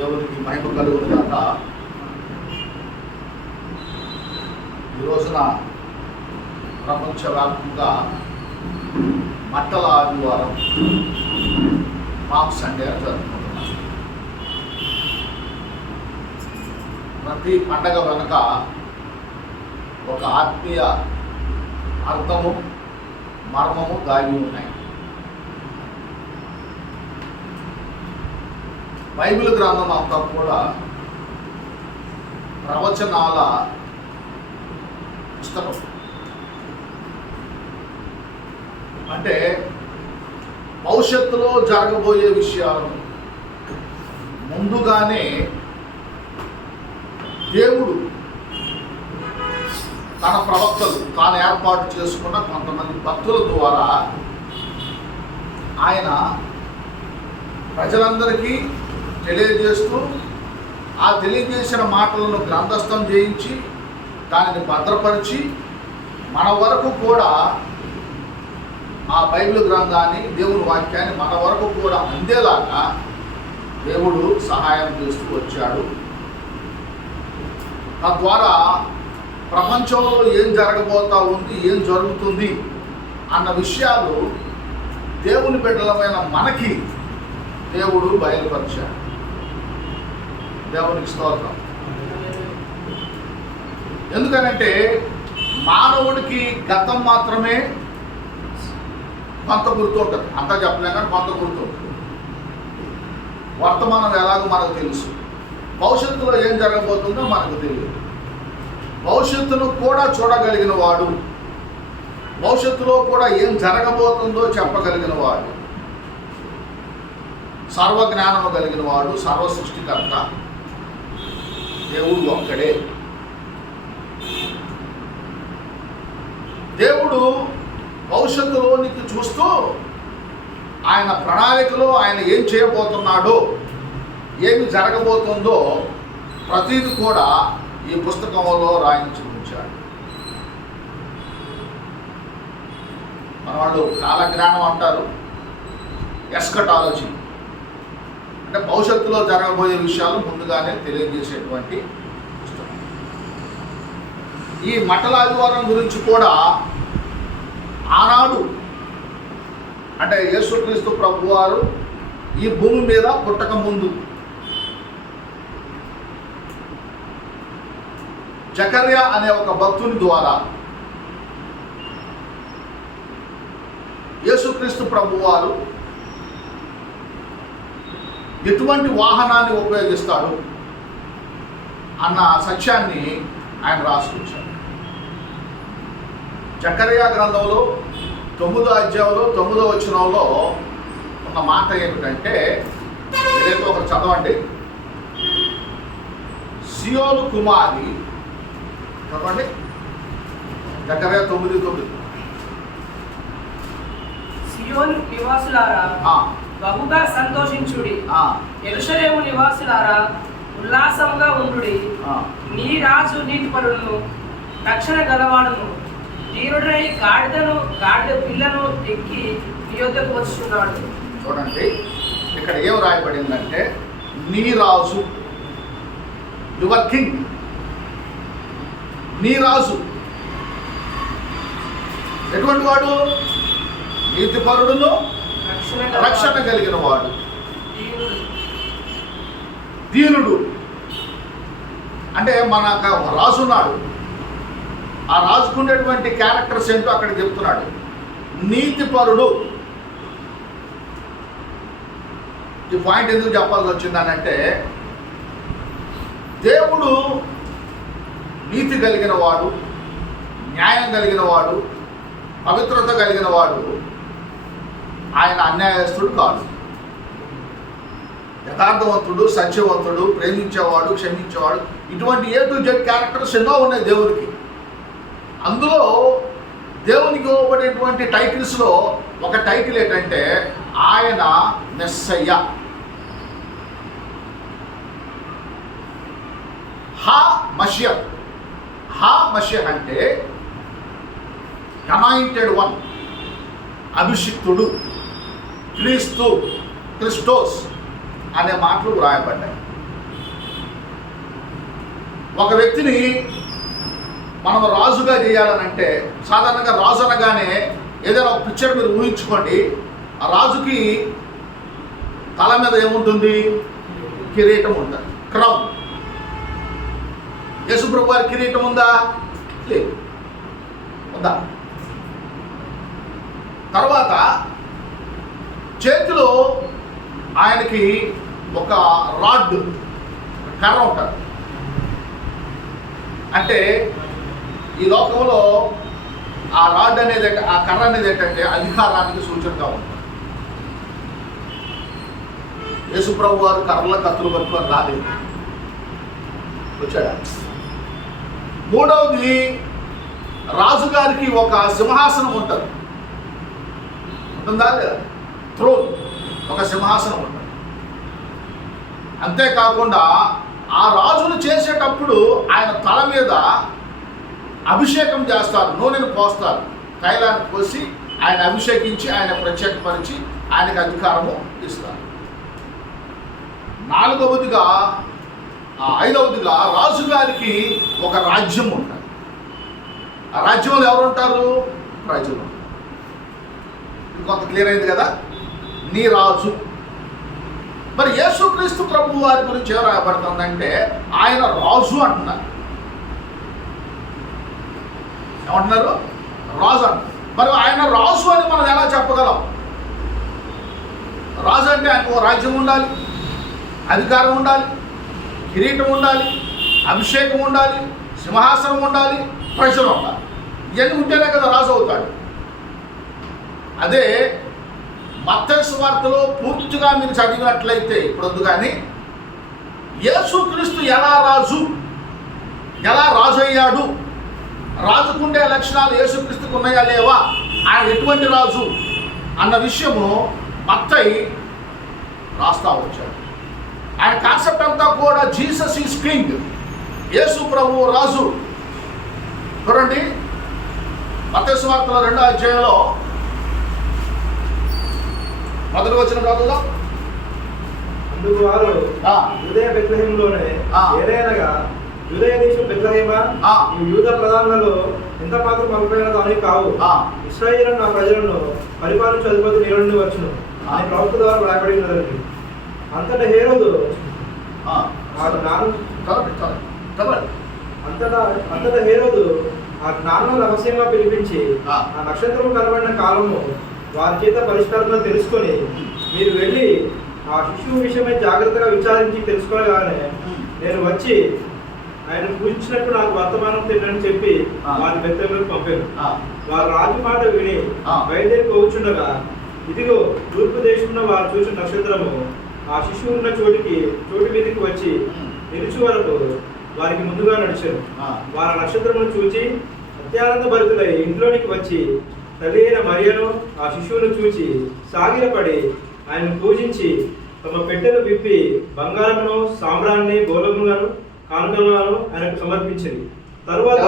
దేవునికి మహిమ కలుగును గాక. ఈ రోజున ప్రపంచవ్యాప్తంగా మట్టల ఆదివారం పామ్ సండే జరుపుకుంటున్నాం. ప్రతి పండగ వెనుక ఒక ఆత్మీయ అర్థము మర్మము దాగి ఉన్నాయి. బైబిల్ గ్రంథం అంతా కూడా ప్రవచనాల పుస్తకం. అంటే భవిష్యత్తులో జరగబోయే విషయాలను ముందుగానే దేవుడు తన ప్రవక్తలు తాను ఏర్పాటు చేసుకున్న కొంతమంది భక్తుల ద్వారా ఆయన ప్రజలందరికీ తెలియజేస్తూ ఆ తెలియజేసిన మాటలను గ్రంథస్థం చేయించి దానిని భద్రపరిచి మన వరకు కూడా ఆ బైబిల్ గ్రంథాన్ని దేవుని వాక్యాన్ని మన వరకు కూడా అందేలాగా దేవుడు సహాయం చేస్తూ వచ్చాడు. తద్వారా ప్రపంచంలో ఏం జరగబోతా ఉంది, ఏం జరుగుతుంది అన్న విషయాలు దేవుని బిడ్డలమైన మనకి దేవుడు బయలుపరిచాడు. దేవునికి స్తోత్రం. ఎందుకనంటే మానవుడికి గతం మాత్రమే కొంత గుర్తుంటుంది, అంతా చెప్పలేం కానీ కొంత గుర్తుంటుంది. వర్తమానం ఎలాగో మనకు తెలుసు, భవిష్యత్తులో ఏం జరగబోతుందో మనకు తెలియదు. భవిష్యత్తును కూడా చూడగలిగిన వాడు, భవిష్యత్తులో కూడా ఏం జరగబోతుందో చెప్పగలిగిన వాడు, సర్వజ్ఞానము కలిగిన వాడు, సర్వ సృష్టికర్త దేవుడు ఒక్కడే. దేవుడు భవిష్యత్తులోనికి చూస్తూ ఆయన ప్రణాళికలో ఆయన ఏం చేయబోతున్నాడో, ఏమి జరగబోతుందో ప్రతిదీ కూడా ఈ పుస్తకంలో రాయించి ఉంచాడు. మన వాళ్ళు కాలజ్ఞానం అంటారు, ఎస్కటాలజీ అంటే భవిష్యత్తులో జరగబోయే విషయాలు ముందుగానే తెలియజేసేటువంటి పుస్తకం. ఈ మట్టల ఆదివారం గురించి కూడా ఆనాడు అంటే యేసుక్రీస్తు ప్రభువారు ఈ భూమి మీద పుట్టక ముందు జకర్యా అనే ఒక భక్తుని ద్వారా యేసుక్రీస్తు ప్రభువారు ఎటువంటి వాహనాన్ని ఉపయోగిస్తాడు అన్న సత్యాన్ని ఆయన రాసుకొచ్చాడు. జకర్యా గ్రంథంలో 9వ అధ్యాయంలో 9వ వచనంలో ఒక మాట ఏమిటంటే, ఏదైతే ఒక చదవండి. సియోను కుమారి, చదవండి జకర్యా 9:9. సియోను నివాసులారా బహుగా సంతోషించుడి, యెరూషలేము నివాసులారా ఉల్లాసంగా ఉండుడి. నీ రాజు నీతిపరులను రక్షణ గలవాడును ధీరుడై గాడిద పిల్లను ఎక్కి నీ యొద్దకు వచ్చున్నాడు. చూడండి ఇక్కడ ఏం రాయబడిందంటే, నీ రాజు, యువర్ కింగ్, నీ రాజు ఎటువంటి వాడు? నీతిపరుడును రక్షణ కలిగిన వాడు, దీనుడు. అంటే మనకు రాజున్నాడు, ఆ రాజుకునేటువంటి క్యారెక్టర్స్ ఏంటో అక్కడ చెప్తున్నాడు. నీతిపరుడు. ఈ పాయింట్ ఎందుకు చెప్పాల్సి వచ్చిందనంటే, దేవుడు నీతి కలిగిన వాడు, న్యాయం కలిగిన వాడు, పవిత్రత కలిగిన వాడు. ఆయన అన్యాయస్తుడు కాదు. యథార్థవంతుడు, సత్యవంతుడు, ప్రేమించేవాడు, క్షమించేవాడు. ఇటువంటి A to Z క్యారెక్టర్స్ ఎన్నో ఉన్నాయి దేవుడికి. అందులో దేవునికి ఇవ్వబడేటువంటి టైటిల్స్లో ఒక టైటిల్ ఏంటంటే, ఆయన మెస్సయ్య. హా మషియహ్. హా మషియహ్ అంటే అనాయింటెడ్ వన్, అభిషిక్తుడు, క్రీస్తు, క్రిస్టోస్ అనే మాటలు వ్రాయబడ్డాయి. ఒక వ్యక్తిని మనం రాజుగా చేయాలనంటే సాధారణంగా రాజు అనగానే ఏదైనా ఒక పిక్చర్ మీరు ఊహించుకోండి. ఆ రాజుకి తల మీద ఏముంటుంది? కిరీటం ఉంటుంది, క్రౌన్. యేసుప్రభు వారి కిరీటం ఉందా? లేదు. ఉందా? తర్వాత చేతిలో ఆయనకి ఒక రాడ్, కర్ర ఉంటుంది. అంటే ఈ లోకంలో ఆ రాడ్ అనేది, ఆ కర్ర అనేది ఏంటంటే అధికారానికి సూచనగా ఉంటుంది. యేసుప్రభు వారు కర్రల కత్తులు పట్టుకొని రాలేదు, వచ్చాడా? మూడవది, రాజుగారికి ఒక సింహాసనం ఉంటుంది, ఉంటుందా లేదా? థ్రోన్, ఒక సింహాసనం ఉంటుంది. అంతేకాకుండా ఆ రాజును చేసేటప్పుడు ఆయన తల మీద అభిషేకం చేస్తారు, నూనెను పోస్తారు, తైలాన్ని పోసి ఆయన అభిషేకించి ఆయన ప్రత్యేకపరిచి ఆయనకు అధికారము ఇస్తారు. ఐదవదిగా రాజుగారికి ఒక రాజ్యం ఉంటుంది. ఆ రాజ్యంలో ఎవరు ఉంటారు? ప్రజలు. కొంత క్లియర్ అయింది కదా? నీ రాజు. మరి యేసుక్రీస్తు ప్రభు వారి గురించి ఏం రాయబడుతుందంటే ఆయన రాజు అంటున్నారు. ఏమంటున్నారు? రాజు అంటున్నారు. మరి ఆయన రాజు అని మనం ఎలా చెప్పగలం? రాజు అంటే ఆయనకు ఒక రాజ్యం ఉండాలి, అధికారం ఉండాలి, కిరీటం ఉండాలి, అభిషేకం ఉండాలి, సింహాసనం ఉండాలి, ప్రజలు ఉండాలి. ఇవన్నీ ఉంటేనే కదా రాజు అవుతాడు. అదే మత్తయి సువార్తలో పూర్తిగా మీరు చదివినట్లయితే, ఇప్పుడు కానీ యేసుక్రీస్తు ఎలా రాజు అయ్యాడు, రాజుకుండే లక్షణాలు యేసుక్రీస్తుకు ఉన్నాయా లేవా, ఆయన ఎటువంటి రాజు అన్న విషయము మత్తయి రాస్తా వచ్చాడు. ఆయన కాన్సెప్ట్ అంతా కూడా జీసస్ ఈజ్ కింగ్, యేసు ప్రభువు రాజు. చూడండి మత్తయి సువార్తలో 2వ అధ్యాయంలో మొదటి వచనం చదువుదాం. అందుకు వారు యూదయ బెత్లెహేములోనే ఏదైనగా యూదయ దేశం బెత్లెహేమా, ఈ యూద ప్రధానులలో ఎంత మాత్రం మగపోయినదో అని కావు, ఇశ్రాయేలు నా ప్రజలను పరిపాలించు అధిపతి నీ నుండి వచ్చును అని ప్రవక్త ద్వారా రాయబడి ఉన్నదండి. అంతటా హేరోదు అంతటా హేరోదు ఆ జ్ఞానం రహస్యంగా పిలిపించి ఆ నక్షత్రం కనబడిన కాలము వారి చేత పరిష్కారంగా తెలుసుకొని, మీరు వెళ్ళి ఆ శిశువు విషయమై జాగ్రత్తగా విచారించి తెలుసుకోగానే నేను వచ్చి ఆయన పూజించినట్టు నాకు వర్తమానం తిన్నని చెప్పి వారి బెత్లెహేముకు పంపాను. వారు రాజు మాట విని బయలుదేరి పోవచ్చుండగా, ఇదిగో తూర్పు దేశంలో వారు చూసిన నక్షత్రము ఆ శిశువు ఉన్న చోటు మీదకి వచ్చి నిలిచి వరకు వారికి ముందుగా నడిచారు. వారి నక్షత్రమును చూచి అత్యానంద భరితులై ఇంట్లోనికి వచ్చి తల్లి అయిన మరియను ఆ శిశువును చూచి సాగిలపడి ఆయన పూజించి తమ పెట్టెలు విప్పి బంగారమును, సాంబ్రాన్ని, గోధుమలను, కానుకలను ఆయనకు సమర్పించింది. తరువాత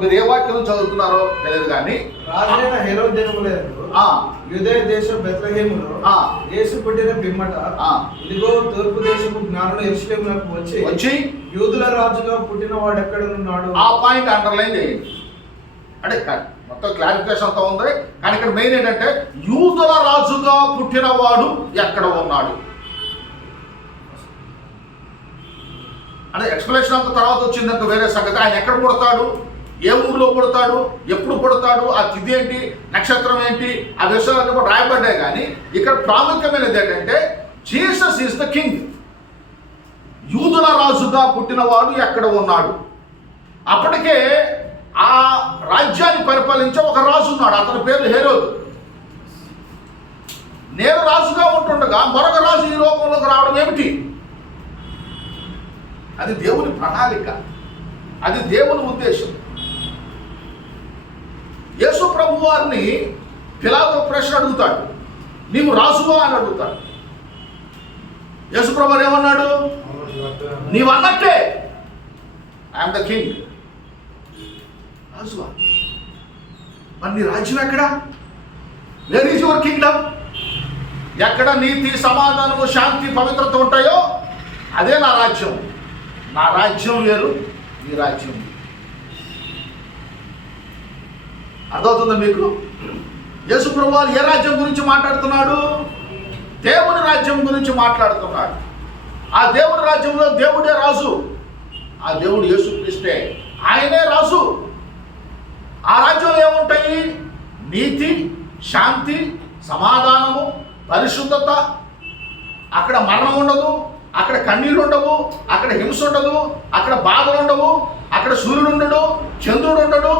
మీరు ఏ వాక్యం చదువుతున్నారో తెలియదు కానీ రాజైన హేరోదు యూదయ దేశం బెత్లెహేములో యేసు పుట్టిన పిమ్మట ఇదిగో తూర్పు దేశపు జ్ఞానులు యెరూషలేమునకు వచ్చి యూదుల రాజుగా పుట్టిన వాడు ఎక్కడనున్నాడు. ఆ పాయింట్ అండర్లైన్ చేయండి. అంటే మొత్తం క్లారిఫికేషన్ అంతా ఉంది, కానీ ఇక్కడ మెయిన్ ఏంటంటే యూదుల రాజుగా పుట్టినవాడు ఎక్కడ ఉన్నాడు అంటే ఎక్స్ప్లెనేషన్ అంత తర్వాత వచ్చిందంత వేరే సంగతి. ఆయన ఎక్కడ పుడతాడు, ఏ ఊరిలో పుడతాడు, ఎప్పుడు పుడతాడు, ఆ తిథి ఏంటి, నక్షత్రం ఏంటి, ఆ విషయాలన్నీ కూడా రాయబడ్డాయి. కానీ ఇక్కడ ప్రాముఖ్యమైనది ఏంటంటే జీసస్ ఈజ్ ద కింగ్. యూదుల రాజుగా పుట్టినవాడు ఎక్కడ ఉన్నాడు. అప్పటికే ఆ రాజ్యాన్ని పరిపాలించే ఒక రాజు ఉన్నాడు, అతని పేరు హేరోదు. నేను రాజుగా ఉంటుండగా మరొక రాజు ఈ లోకంలోకి రావడం ఏమిటి? అది దేవుని ప్రణాళిక, అది దేవుని ఉద్దేశం. యేసు ప్రభు వారిని పిలాతు ప్రశ్న అడుగుతాడు, నీవు రాజువా అని అడుగుతాడు. యేసు ప్రభు వారు ఏమన్నాడు? నీవు అన్నట్టే, ఐఎమ్ ద కింగ్. రాజువా? మరి నీ రాజ్యం ఎక్కడ? Where is your Kingdom? ఎక్కడ నీతి, సమాధానము, శాంతి, పవిత్రత ఉంటాయో అదే నా రాజ్యం. నా రాజ్యం వేరు, ఈ రాజ్యం. అర్థమవుతుందా మీకు? యేసు ప్రభువు ఏ రాజ్యం గురించి మాట్లాడుతున్నాడు? దేవుని రాజ్యం గురించి మాట్లాడుతున్నాడు. ఆ దేవుని రాజ్యంలో దేవుడే రాజు. ఆ దేవుడు యేసుక్రీస్తే, ఆయనే రాజు. ఆ రాజ్యంలో ఏముంటాయి? నీతి, శాంతి, సమాధానము, పరిశుద్ధత. అక్కడ మరణం ఉండదు, అక్కడ కన్నీరు ఉండవు, అక్కడ హింస ఉండదు, అక్కడ బాధలు ఉండవు, అక్కడ సూర్యుడు ఉండడు, చంద్రుడు ఉండడు.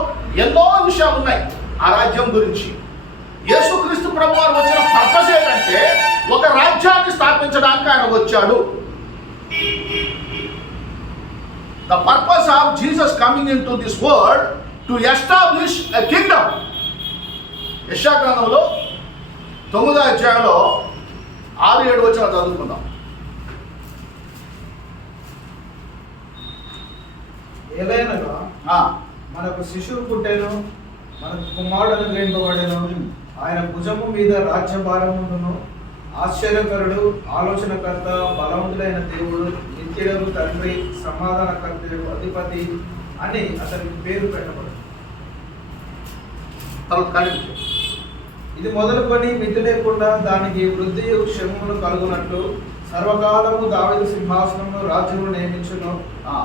ఎన్నో విషయాలు ఉన్నాయి ఆ రాజ్యం గురించి. యేసుక్రీస్తు ప్రభువారు వచ్చిన పర్పస్ ఏంటంటే ఒక రాజ్యాన్ని స్థాపించడానికి ఆయన వచ్చాడు. The purpose of Jesus coming into this world to establish a kingdom. యెషయా గ్రంథంలో 9వ అధ్యాయంలో 6-7 వచనాలు చదువుకుందాం. ఏలైనగా మనకు శిశువు పుట్టెను, మనకు కుమారుడు అనుగ్రహింపబడెను, ఆయన భుజము మీద రాజ్యభారమును. ఆశ్చర్యకరుడు, ఆలోచనకర్త, బలవంతుడైన దేవుడు, నిత్యుడు, తండ్రి, సమాధానకర్త, అధిపతి అని అతనికి పేరు పెట్టబడు. ఇది మొదలుకొని మితి లేకుండా దానికి వృద్ధి క్షేమములు కలుగునట్లు సర్వకాలము దావీదు సింహాసనమును రాజ్యమును నియమించును.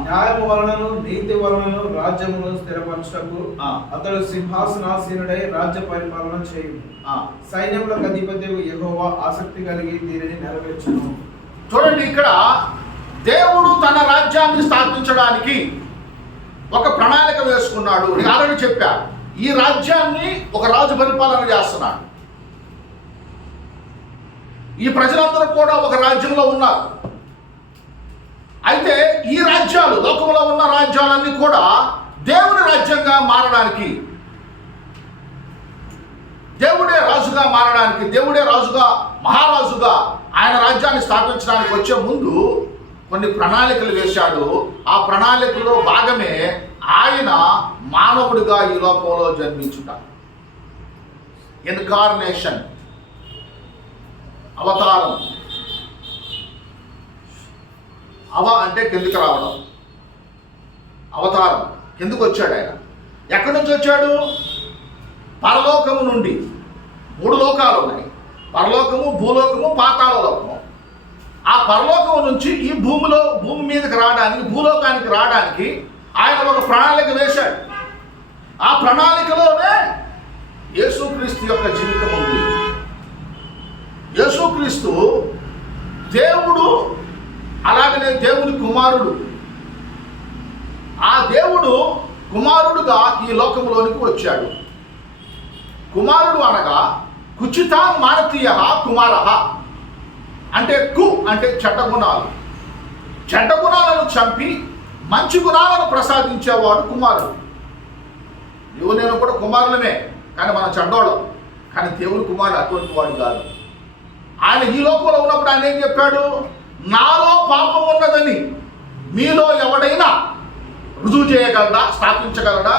న్యాయము వలనను నీతి వలనను రాజ్యమును స్థిరపరచుటకు అతడు సింహాసనాసీనుడై రాజ్య పరిపాలన చేయును. సైన్యములకు అధిపతి యెహోవా ఆసక్తి కలిగి దీనిని నెరవేర్చును. చూడండి, ఇక్కడ దేవుడు తన రాజ్యాన్ని స్థాపించడానికి ఒక ప్రణాళిక వేసుకున్నాడు. నేను ఆల్రెడీ చెప్పా, ఈ రాజ్యాన్ని ఒక రాజు పరిపాలన చేస్తున్నాడు. ఈ ప్రజలందరూ కూడా ఒక రాజ్యంలో ఉన్నారు. అయితే ఈ రాజ్యాలు, లోకంలో ఉన్న రాజ్యాలన్నీ కూడా దేవుని రాజ్యంగా మారడానికి, దేవుడే రాజుగా మారడానికి, దేవుడే రాజుగా, మహారాజుగా ఆయన రాజ్యాన్ని స్థాపించడానికి వచ్చే ముందు కొన్ని ప్రణాళికలు వేశాడు. ఆ ప్రణాళికలో భాగమే ఆయన మానవుడిగా ఈ లోకంలో జన్మించుట. ఇన్కార్నేషన్, అవతారం. అవ అంటే కిందికి రావడం, అవతారం. కిందకు వచ్చాడు ఆయన. ఎక్కడి నుంచి వచ్చాడు? పరలోకము నుండి. 3 లోకాలు ఉన్నాయి, పరలోకము, భూలోకము, పాతాళ లోకము. ఆ పరలోకము నుంచి ఈ భూమి మీదకి రావడానికి, భూలోకానికి రావడానికి ఆయన ఒక ప్రణాళిక వేశాడు. ఆ ప్రణాళికలోనే యేసుక్రీస్తు యొక్క జీవితం ఉంది. యేసుక్రీస్తు దేవుడు, అలాగనే దేవుని కుమారుడు. ఆ దేవుడు కుమారుడుగా ఈ లోకంలోనికి వచ్చాడు. కుమారుడు అనగా కుచితాన్ మానతీయ కుమారః అంటే అంటే చెడ్డ గుణాలు. చెడ్డ గుణాలను చంపి మంచి గుణాలను ప్రసాదించేవాడు కుమారుడు. నువ్వు నేను కూడా కుమారులమే, కానీ మనం చెడ్డోళ్ళం. కానీ దేవుని కుమారుడు అటువంటి వాడు కాదు. ఆయన ఈ లోకంలో ఉన్నప్పుడు ఆయన ఏం చెప్పాడు? నాలో పాపం ఉన్నదని మీలో ఎవడైనా రుజువు చేయగలడా, స్థాపించగలడా?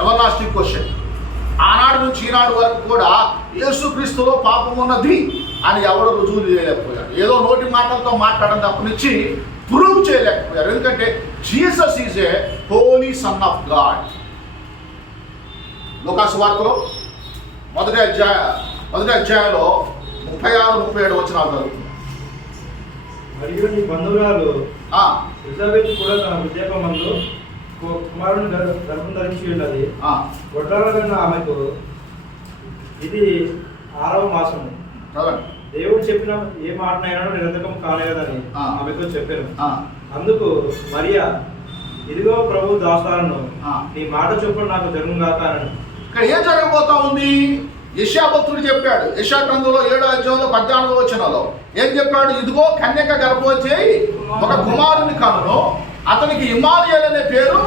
Everlasting question. ఆనాడు నుంచి ఈనాడు వరకు కూడా యేసుక్రీస్తులో పాపం ఉన్నది అని ఎవరు రుజువు చేయలేకపోయారు. ఏదో నోటి మాటలతో మాట్లాడడం తప్పనిచ్చి ప్రూవ్ చేయలేకపోయారు. ఎందుకంటే Jesus is a holy son of God. లూకా సువార్తలో మొదటి అధ్యాయంలో 36-37 వచనాలు జరుగుతుంది. మరియు నీ బంధువురాలు ఎలిజబెత్ కూడా తన వృద్ధాప్యమందు కుమారుని గర్భం ధరించి ఉన్నది. గొడ్రాలన్న ఆమెకు ఇది 6వ మాసము. దేవుడు చెప్పిన ఏ మాటనైనా నిరర్ధకం కాలేదని ఆమెతో చెప్పాను. అందుకు మరియా, ఇదిగో ప్రభు దాసాలను, నీ మాట చొప్పున నాకు జరుగుగాక అని. ఇక్కడ ఏం జరగబోతా ఉంది? యెషయా భక్తుడు చెప్పాడు. యెషయా గ్రంథంలో 7వ అధ్యాయంలో 14వ వచనంలో ఏం చెప్పాడు? ఇదిగో కన్యక గర్భవతి ఒక కుమారుని కనును, అతనికి ఇమ్మానుయేల్ అనే పేరు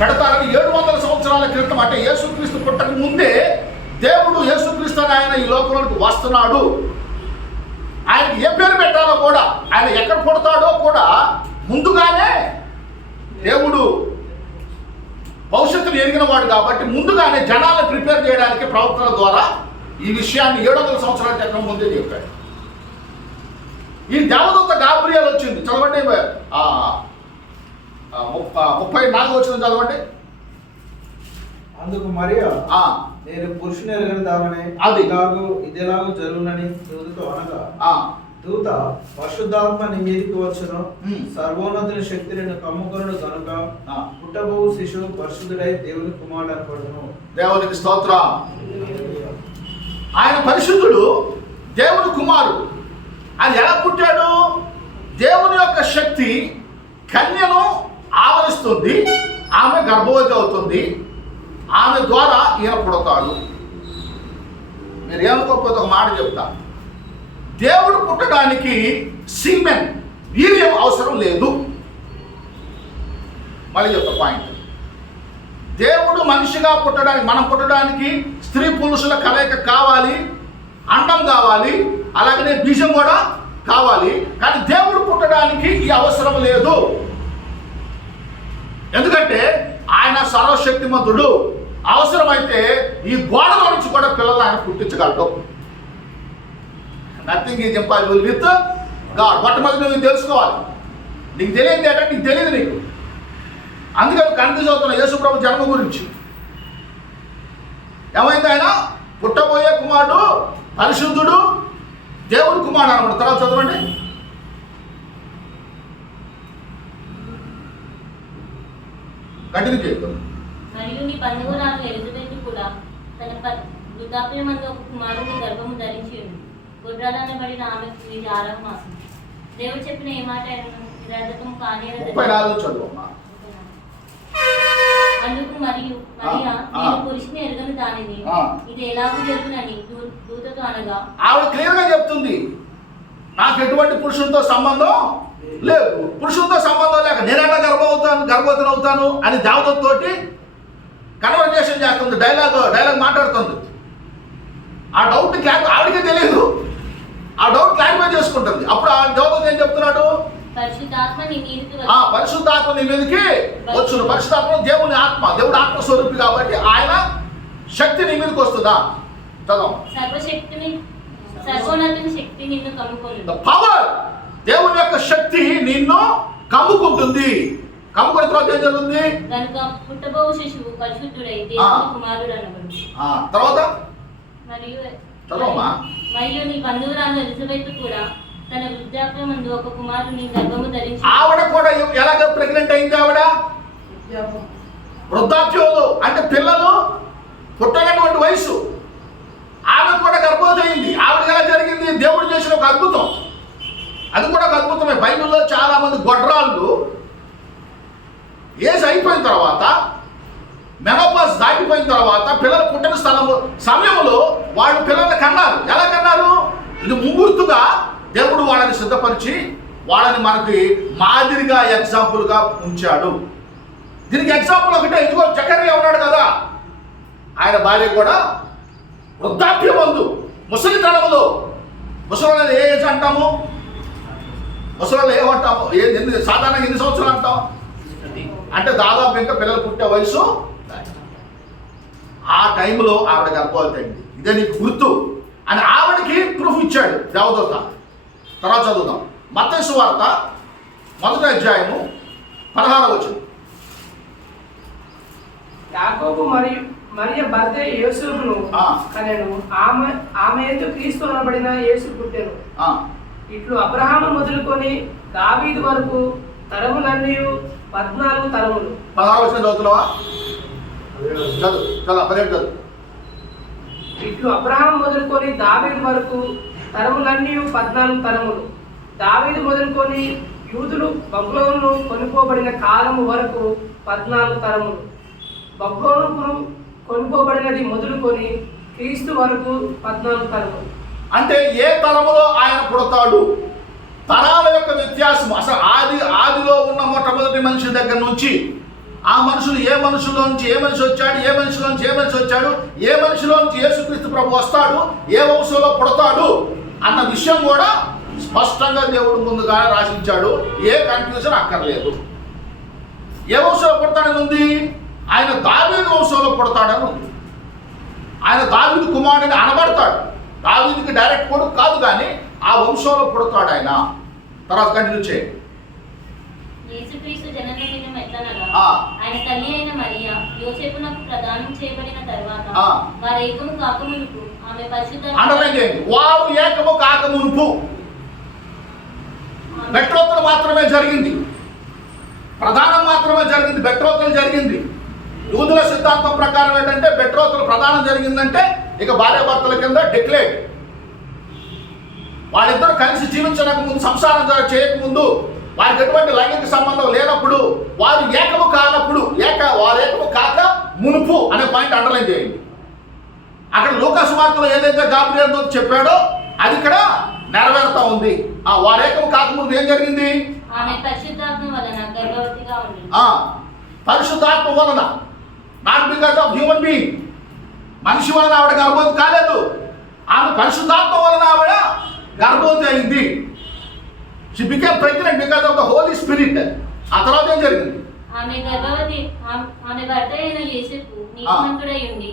పెడతారని 700 సంవత్సరాల క్రితం, అంటే యేసుక్రీస్తు పుట్టక ముందే దేవుడు యేసుక్రీస్తు అని ఆయన ఈ లోకంలోకి వస్తున్నాడు. ఆయనకి ఏ పేరు పెట్టాలో కూడా, ఆయన ఎక్కడ పుడతాడో కూడా ముందుగానే దేవుడు భవిష్యత్తును ఎరిగిన వాడు కాబట్టి ముందుగానే జనాలను ప్రిపేర్ చేయడానికి ప్రవక్తల ద్వారా ఈ విషయాన్ని 700 సంవత్సరాల క్రితం ముందే చెప్పాడు. ఈ దేవదూత గాబ్రియల్ వచ్చింది. చదవండి 34 వచనం చదవండి. అందుకు మరియా ఆ, నేను పురుషుని ఎరగని దామనే అది. ఇదేలాగో జరుగునని దూతతో అనగా ఆ, దూత పరిశుద్ధాత్మ నీ మీదికి వచ్చును, ఉమ్. సర్వోన్నతుని శక్తి నిన్ను కమ్ముకొనును గనుక ఆ. పుట్టబోవు శిశువు పరిశుద్ధుడై దేవుని కుమారుడు అనబడును. దేవునికి స్తోత్రం. ఆయన పరిశుద్ధుడు, దేవుని కుమారుడు. ఆయన ఎలా పుట్టాడు? దేవుని యొక్క శక్తి కన్యను ఆవరిస్తుంది, ఆమె గర్భవతి అవుతుంది, ఆమె ద్వారా ఈయన పుడతాడు. మీరు ఏమనుకోకపోతే ఒక మాట చెప్తా. దేవుడు పుట్టడానికి సీమెన్, వీర్యం అవసరం లేదు. మళ్ళీ చెప్తా పాయింట్. దేవుడు మనిషిగా పుట్టడానికి, మనం పుట్టడానికి స్త్రీ పురుషుల కలయిక కావాలి, అండం కావాలి, అలాగనే బీజం కూడా కావాలి. కానీ దేవుడు పుట్టడానికి ఈ అవసరం లేదు. ఎందుకంటే ఆయన సర్వశక్తిమంతుడు. అవసరమైతే ఈ గోడల నుంచి కూడా పిల్లలు ఆయన పుట్టించగలడు. Nothing is impossible with God. మొట్టమొదటి నువ్వు తెలుసుకోవాలి. నీకు తెలియదు ఏంటంటే నీకు తెలియదు నీకు. అందుకని కన్ఫ్యూజ్ అవుతున్నా యేసుప్రభు జన్మ గురించి. ఏమైంది? ఆయన పుట్టబోయే కుమారుడు పరిశుద్ధుడు, దేవుడి కుమారుడు అనమాట. తర్వాత చదవండి. కంటిన్యూ చేద్దాం. మరియు నీ బంధువురాలు ఎలిజబెత్ కూడా తన వృద్ధాప్యమందు ఒక కుమారుని గర్భము ధరించి ఉంది. గొడ్రాలనబడిన ఆమెకు ఇది 6వ మాసం. దేవుడు చెప్పిన ఏ మాట నిరర్ధకము కానేరదు. 34 చదువమ్మా. అందుకు మరియా నేను పురుషుని ఎరగని దానిని ఇది ఎలాగూ జరుగునని దూతతో అనగా ఆవిడ క్లియర్ గా చెప్తుంది, నాకు ఎటువంటి పురుషునితో సంబంధం లేదు. పురుషునితో సంబంధం లేక నేనెలా గర్భవతిని అవుతాను అని దేవతతోటి కన్వర్జేషన్ చేస్తుంది, డైలాగ్ మాట్లాడుతుంది. ఆ డౌట్ ఆవిడకే తెలియదు. ఆ డౌట్ క్లారిఫై చేసుకుంటుంది. అప్పుడు ఆ దేవత ఏం చెప్తున్నాడు? పరిశుద్ధాత్మ నీ మీదకి పరిశుద్ధాత్మ నీ మీదకి వచ్చును. పరిశుద్ధాత్మ దేవుని ఆత్మ, దేవుడు ఆత్మస్వరూపి కాబట్టి ఆయన శక్తి నీ మీదకి వస్తుందా? చదవం. సర్వోన్నతుని శక్తి నిన్ను కమ్ముకొనును. పవర్, దేవుని యొక్క శక్తి నిన్ను కమ్ముకుంటుంది. కమ్ముకున్న తర్వాత ఏం జరుగుతుంది? కనుక పుట్టబోవు శిశువు పరిశుద్ధుడై దేవుని కుమారుడు అనబడును. తర్వాత మరియు నీ బంధువురాలు ఎలిజబెత్ కూడా తన వృద్ధాప్యమందు ఒక కుమారుని గర్భము ధరించి. ఆవిడ కూడా ఎలాగ ప్రెగ్నెంట్ అయింది? ఆవిడ వృద్ధాప్యంలో, అంటే పిల్లలు పుట్టనటువంటి వయసు. ఆమె కూడా గర్భవతి అయింది. ఆవిడకి ఎలా జరిగింది? దేవుడు చేసిన ఒక అద్భుతం. అది కూడా ఒక అద్భుతమే. బైబిల్లో చాలా మంది గొడ్రాళ్ళు ఏజ్ అయిపోయిన తర్వాత, మెనోపాజ్ దాటిపోయిన తర్వాత, పిల్లలు పుట్టిన సమయంలో వాళ్ళు పిల్లల్ని కన్నారు. ఎలా కన్నారు? ఇది ముహూర్తుగా దేవుడు వాళ్ళని సిద్ధపరిచి వాళ్ళని మనకి మాదిరిగా ఎగ్జాంపుల్గా ఉంచాడు. దీనికి ఎగ్జాంపుల్ ఒకటే, ఇదిగో జకర్యా ఉన్నాడు కదా, ఆయన భార్య కూడా వృద్ధాప్యమందు, ముసలితనములో. ముసలి ఏ ఏజ్ అంటాము? ముసలి ఏమంటాము? సాధారణంగా ఎన్ని సంవత్సరాలు అంటాం? అంటే దాదాపు ఇంకా పిల్లలు పుట్టే వయసు. ఆ టైంలో ఆవిడ గర్భవతి అయింది. ఇదే నీకు గుర్తు అని ఆవిడకి ప్రూఫ్ ఇచ్చాడు దేవదూత. తర్వాత చదువుదాం. మత్తయి సువార్త 1వ అధ్యాయము 16వ వచనం. యాకోబు మరియ భర్త యోసేపును కనెను. ఆమె యందు క్రీస్తు అనబడిన యేసు పుట్టెను. ఇట్లు అబ్రహాము మొదలుకొని దావీదు వరకు తరములన్నీ 14 తరములు. 16వ వచనం చదువుతున్నావా? చదువు. 17 చదువు. ఇట్లు అబ్రహాము మొదలుకొని దావీదు వరకు తరములన్నీ 14 తరములు. దావీదు మొదలుకొని యూదులు బబులోను కొనుక్కోబడిన కాలము వరకు 14 తరములు. బబులోను కొనుక్కోబడినది మొదలుకొని క్రీస్తు వరకు 14 తరములు. అంటే ఏ తరములో ఆయన పుడతాడు? తరాల యొక్క వ్యత్యాసం. అసలు ఆదిలో ఉన్న మొట్టమొదటి మనిషి దగ్గర నుంచి ఆ మనుషులు ఏ మనుషులోంచి ఏ మనిషి వచ్చాడు, ఏ మనిషిలోంచి ఏ మనిషి వచ్చాడు, ఏ మనిషిలోంచి యేసుక్రీస్తు ప్రభు వస్తాడు, ఏ వంశంలో పుడతాడు అన్న విషయం కూడా స్పష్టంగా దేవుడు ముందుగానే రాసించాడు. ఏ కన్ఫ్యూజన్ అక్కర్లేదు. ఏ వంశంలో పుడతాడని ఉంది? ఆయన దావీదు వంశంలో పుడతాడని ఉంది. ఆయన దావీదు కుమారుడిని అనబడతాడు. దావీదుకి డైరెక్ట్ కొడుకు కాదు, కానీ ఆ వంశంలో పుడతాడు ఆయన. తర్వాత కంటిన్యూ చేయండి. యేసుక్రీస్తు జనన దినం ఎట్లనగా ఆ. ఆయన తల్లి అయిన మరియా యోసేపునకు ప్రదానం చేయబడిన తర్వాత ఆ. వారు ఏకము కాకమునుపు ఆమె పరిశుద్ధ అండర్లైన్ చేయండి. వారు ఏకము కాకమునుపు. బెట్రోతలు మాత్రమే జరిగింది, ప్రధానం మాత్రమే జరిగింది, బెట్రోతలు జరిగింది. యూదుల సిద్ధాంతం ప్రకారం ఏంటంటే బెట్రోతలు ప్రధానం జరిగిందంటే ఇక భార్యాభర్తల కింద డిక్లేర్. వాళ్ళిద్దరూ కలిసి జీవించడానికి ముందు, సంసారం చేయకముందు, వారికి ఎటువంటి లైంగిక సంబంధం లేనప్పుడు, వారు ఏకము కానప్పుడు, వారు ఏకము కాక మునుపు అనే పాయింట్ అండర్లైన్ చేయండి. అక్కడ లూకాసు వార్తలో ఏదైతే గాబ్రియేలుతో చెప్పాడో అది ఇక్కడ నెరవేరుతా ఉంది. ఆ వారేకము కాకముందు ఏం జరిగింది? ఆమె పరిశుద్ధాత్మ వలన గర్భవతిగా ఉంది. పరిశుద్ధాత్మ వలన, not because of human being. మనిషి వలన ఆవిడ గర్భవతి కాలేదు, ఆమె పరిశుద్ధాత్మ వలన ఆవిడ గర్భవతి అయింది. She became pregnant because of the holy spirit. ఆ తర్వాత ఏం జరిగింది? ఆమె గర్భవతి, ఆమె భర్త అయిన యేసేపు నీతిమంతుడై ఉండి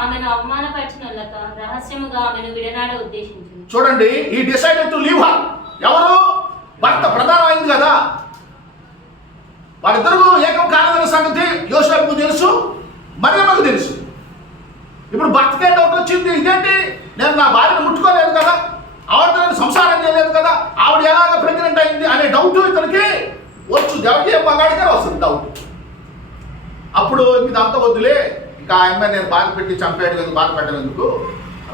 ఆమెను అవమానపరిచినొల్లక రహస్యముగా ఆమెను విడనాడ ఉద్దేశించింది. చూడండి, ఈ డిసైడెడ్ టు లీవ్ హర్. ఎవరు? భర్త. ప్రధానం అయింది కదా. వారిద్దరూ ఏకం కాలేదన్న సంగతి యోసేపుకు తెలుసు, మరియమ్మకు తెలుసు. ఇప్పుడు భర్తకే డౌట్ వచ్చింది, ఇదేంటి నేను నా భార్యను ముట్టుకోలేదు కదా, ఆవిడతో నేను సంసారం చేయలేదు కదా, ఆవిడ ఎలాగ ప్రెగ్నెంట్ అయింది అనే డౌట్ ఇతనికి వచ్చు. ఎవరికి ఏం మగాడికే వస్తుంది డౌట్. అప్పుడు ఇదంతా వద్దులే, ఇంకా ఆయన నేను బాధ పెట్టి చంపేయడం ఎందుకు, బాధ పెట్టడం ఎందుకు,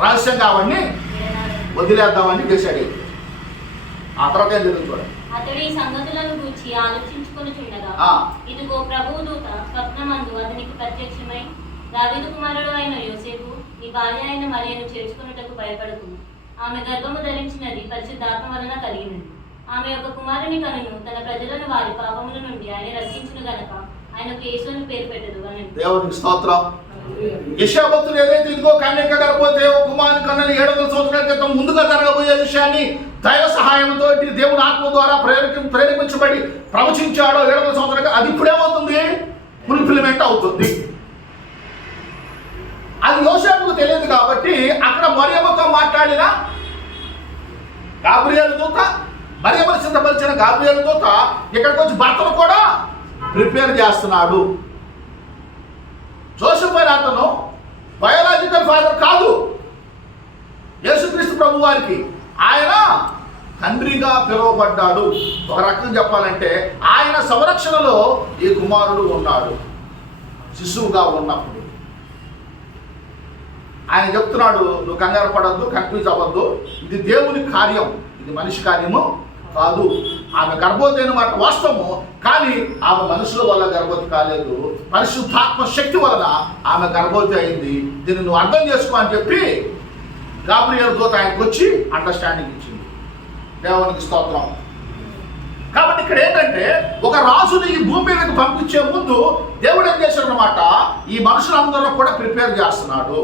రహస్యంగా ఆవిడ్ని వదిలేద్దామని చేశాడు. ఆ తర్వాత ఏం జరుగుతుంది చూడండి. అతడు ఈ సంగతులను గూర్చి ఆలోచించుకొని చుండగా ఇదిగో ప్రభువు దూత స్వప్నమందు అతనికి ప్రత్యక్షమై, దావీదు కుమారుడు అయిన యోసేపు, నీ భార్య అయిన మరియను చేర్చుకున్నటకు భయపడకు, ఆమె గర్భము ధరించినది పరిశుద్ధాత్మ వలన కలిగినది. ఆమె యొక్క కుమారుని కనును తన ప్రజలను వారి పాపముల నుండి ఆయన రక్షించును గనక ఆయనకు యేసుని పేరు పెట్టదు అని. దేవునికి స్తోత్రం. యెషయా భక్తుడు ఏదైతే ఇదిగో కన్యక గర్భవతి కుమారుని కన్నని 700 సంవత్సరాల క్రితం ముందుగా జరగబోయే విషయాన్ని దైవ సహాయంతో దేవుని ఆత్మ ద్వారా ప్రేరేపించబడి ప్రవచించాడో 700 సంవత్సరాలు, అది ఇప్పుడేమవుతుంది? ఫుల్ఫిల్మెంట్ అవుతుంది. అది యోసేపుకు తెలియదు కాబట్టి అక్కడ మరియమ్మతో మాట్లాడిన గాబ్రియేలు దూత, మరియమ్మను సిద్ధపరిచిన గాబ్రియేలు దూత ఇక్కడికి వచ్చి భర్తను కూడా ప్రిపేర్ చేస్తున్నాడు. జోసెఫ్ అయిన అతను బయోలాజికల్ ఫాదర్ కాదు యేసుక్రీస్తు ప్రభు వారికి. ఆయన తండ్రిగా పిలువబడ్డాడు. ఒక రకంగా చెప్పాలంటే ఆయన సంరక్షణలో ఈ కుమారుడు ఉన్నాడు. శిశువుగా ఉన్నప్పుడు ఆయన చెప్తున్నాడు, నువ్వు కంగారు పడద్దు, కన్ఫ్యూజ్ అవ్వద్దు, ఇది దేవుని కార్యం, ఇది మనిషి కార్యము కాదు. ఆమె గర్భవతి అయిన మాట వాస్తవము, కానీ ఆమె మనుషుల వల్ల గర్భవతి కాలేదు, పరిశుద్ధాత్మ శక్తి వలన ఆమె గర్భవతి అయింది. దీన్ని నువ్వు అర్థం చేసుకో అని చెప్పి గాబ్రియేలు దూత ఆయనకు వచ్చి అండర్స్టాండింగ్ ఇచ్చింది. దేవునికి స్తోత్రం. కాబట్టి ఇక్కడ ఏంటంటే ఒక రాజుని ఈ భూమి మీదకి పంపించే ముందు దేవుడు ఏం చేశాడు అన్నమాట, ఈ మనుషులందరూ కూడా ప్రిపేర్ చేస్తున్నాడు.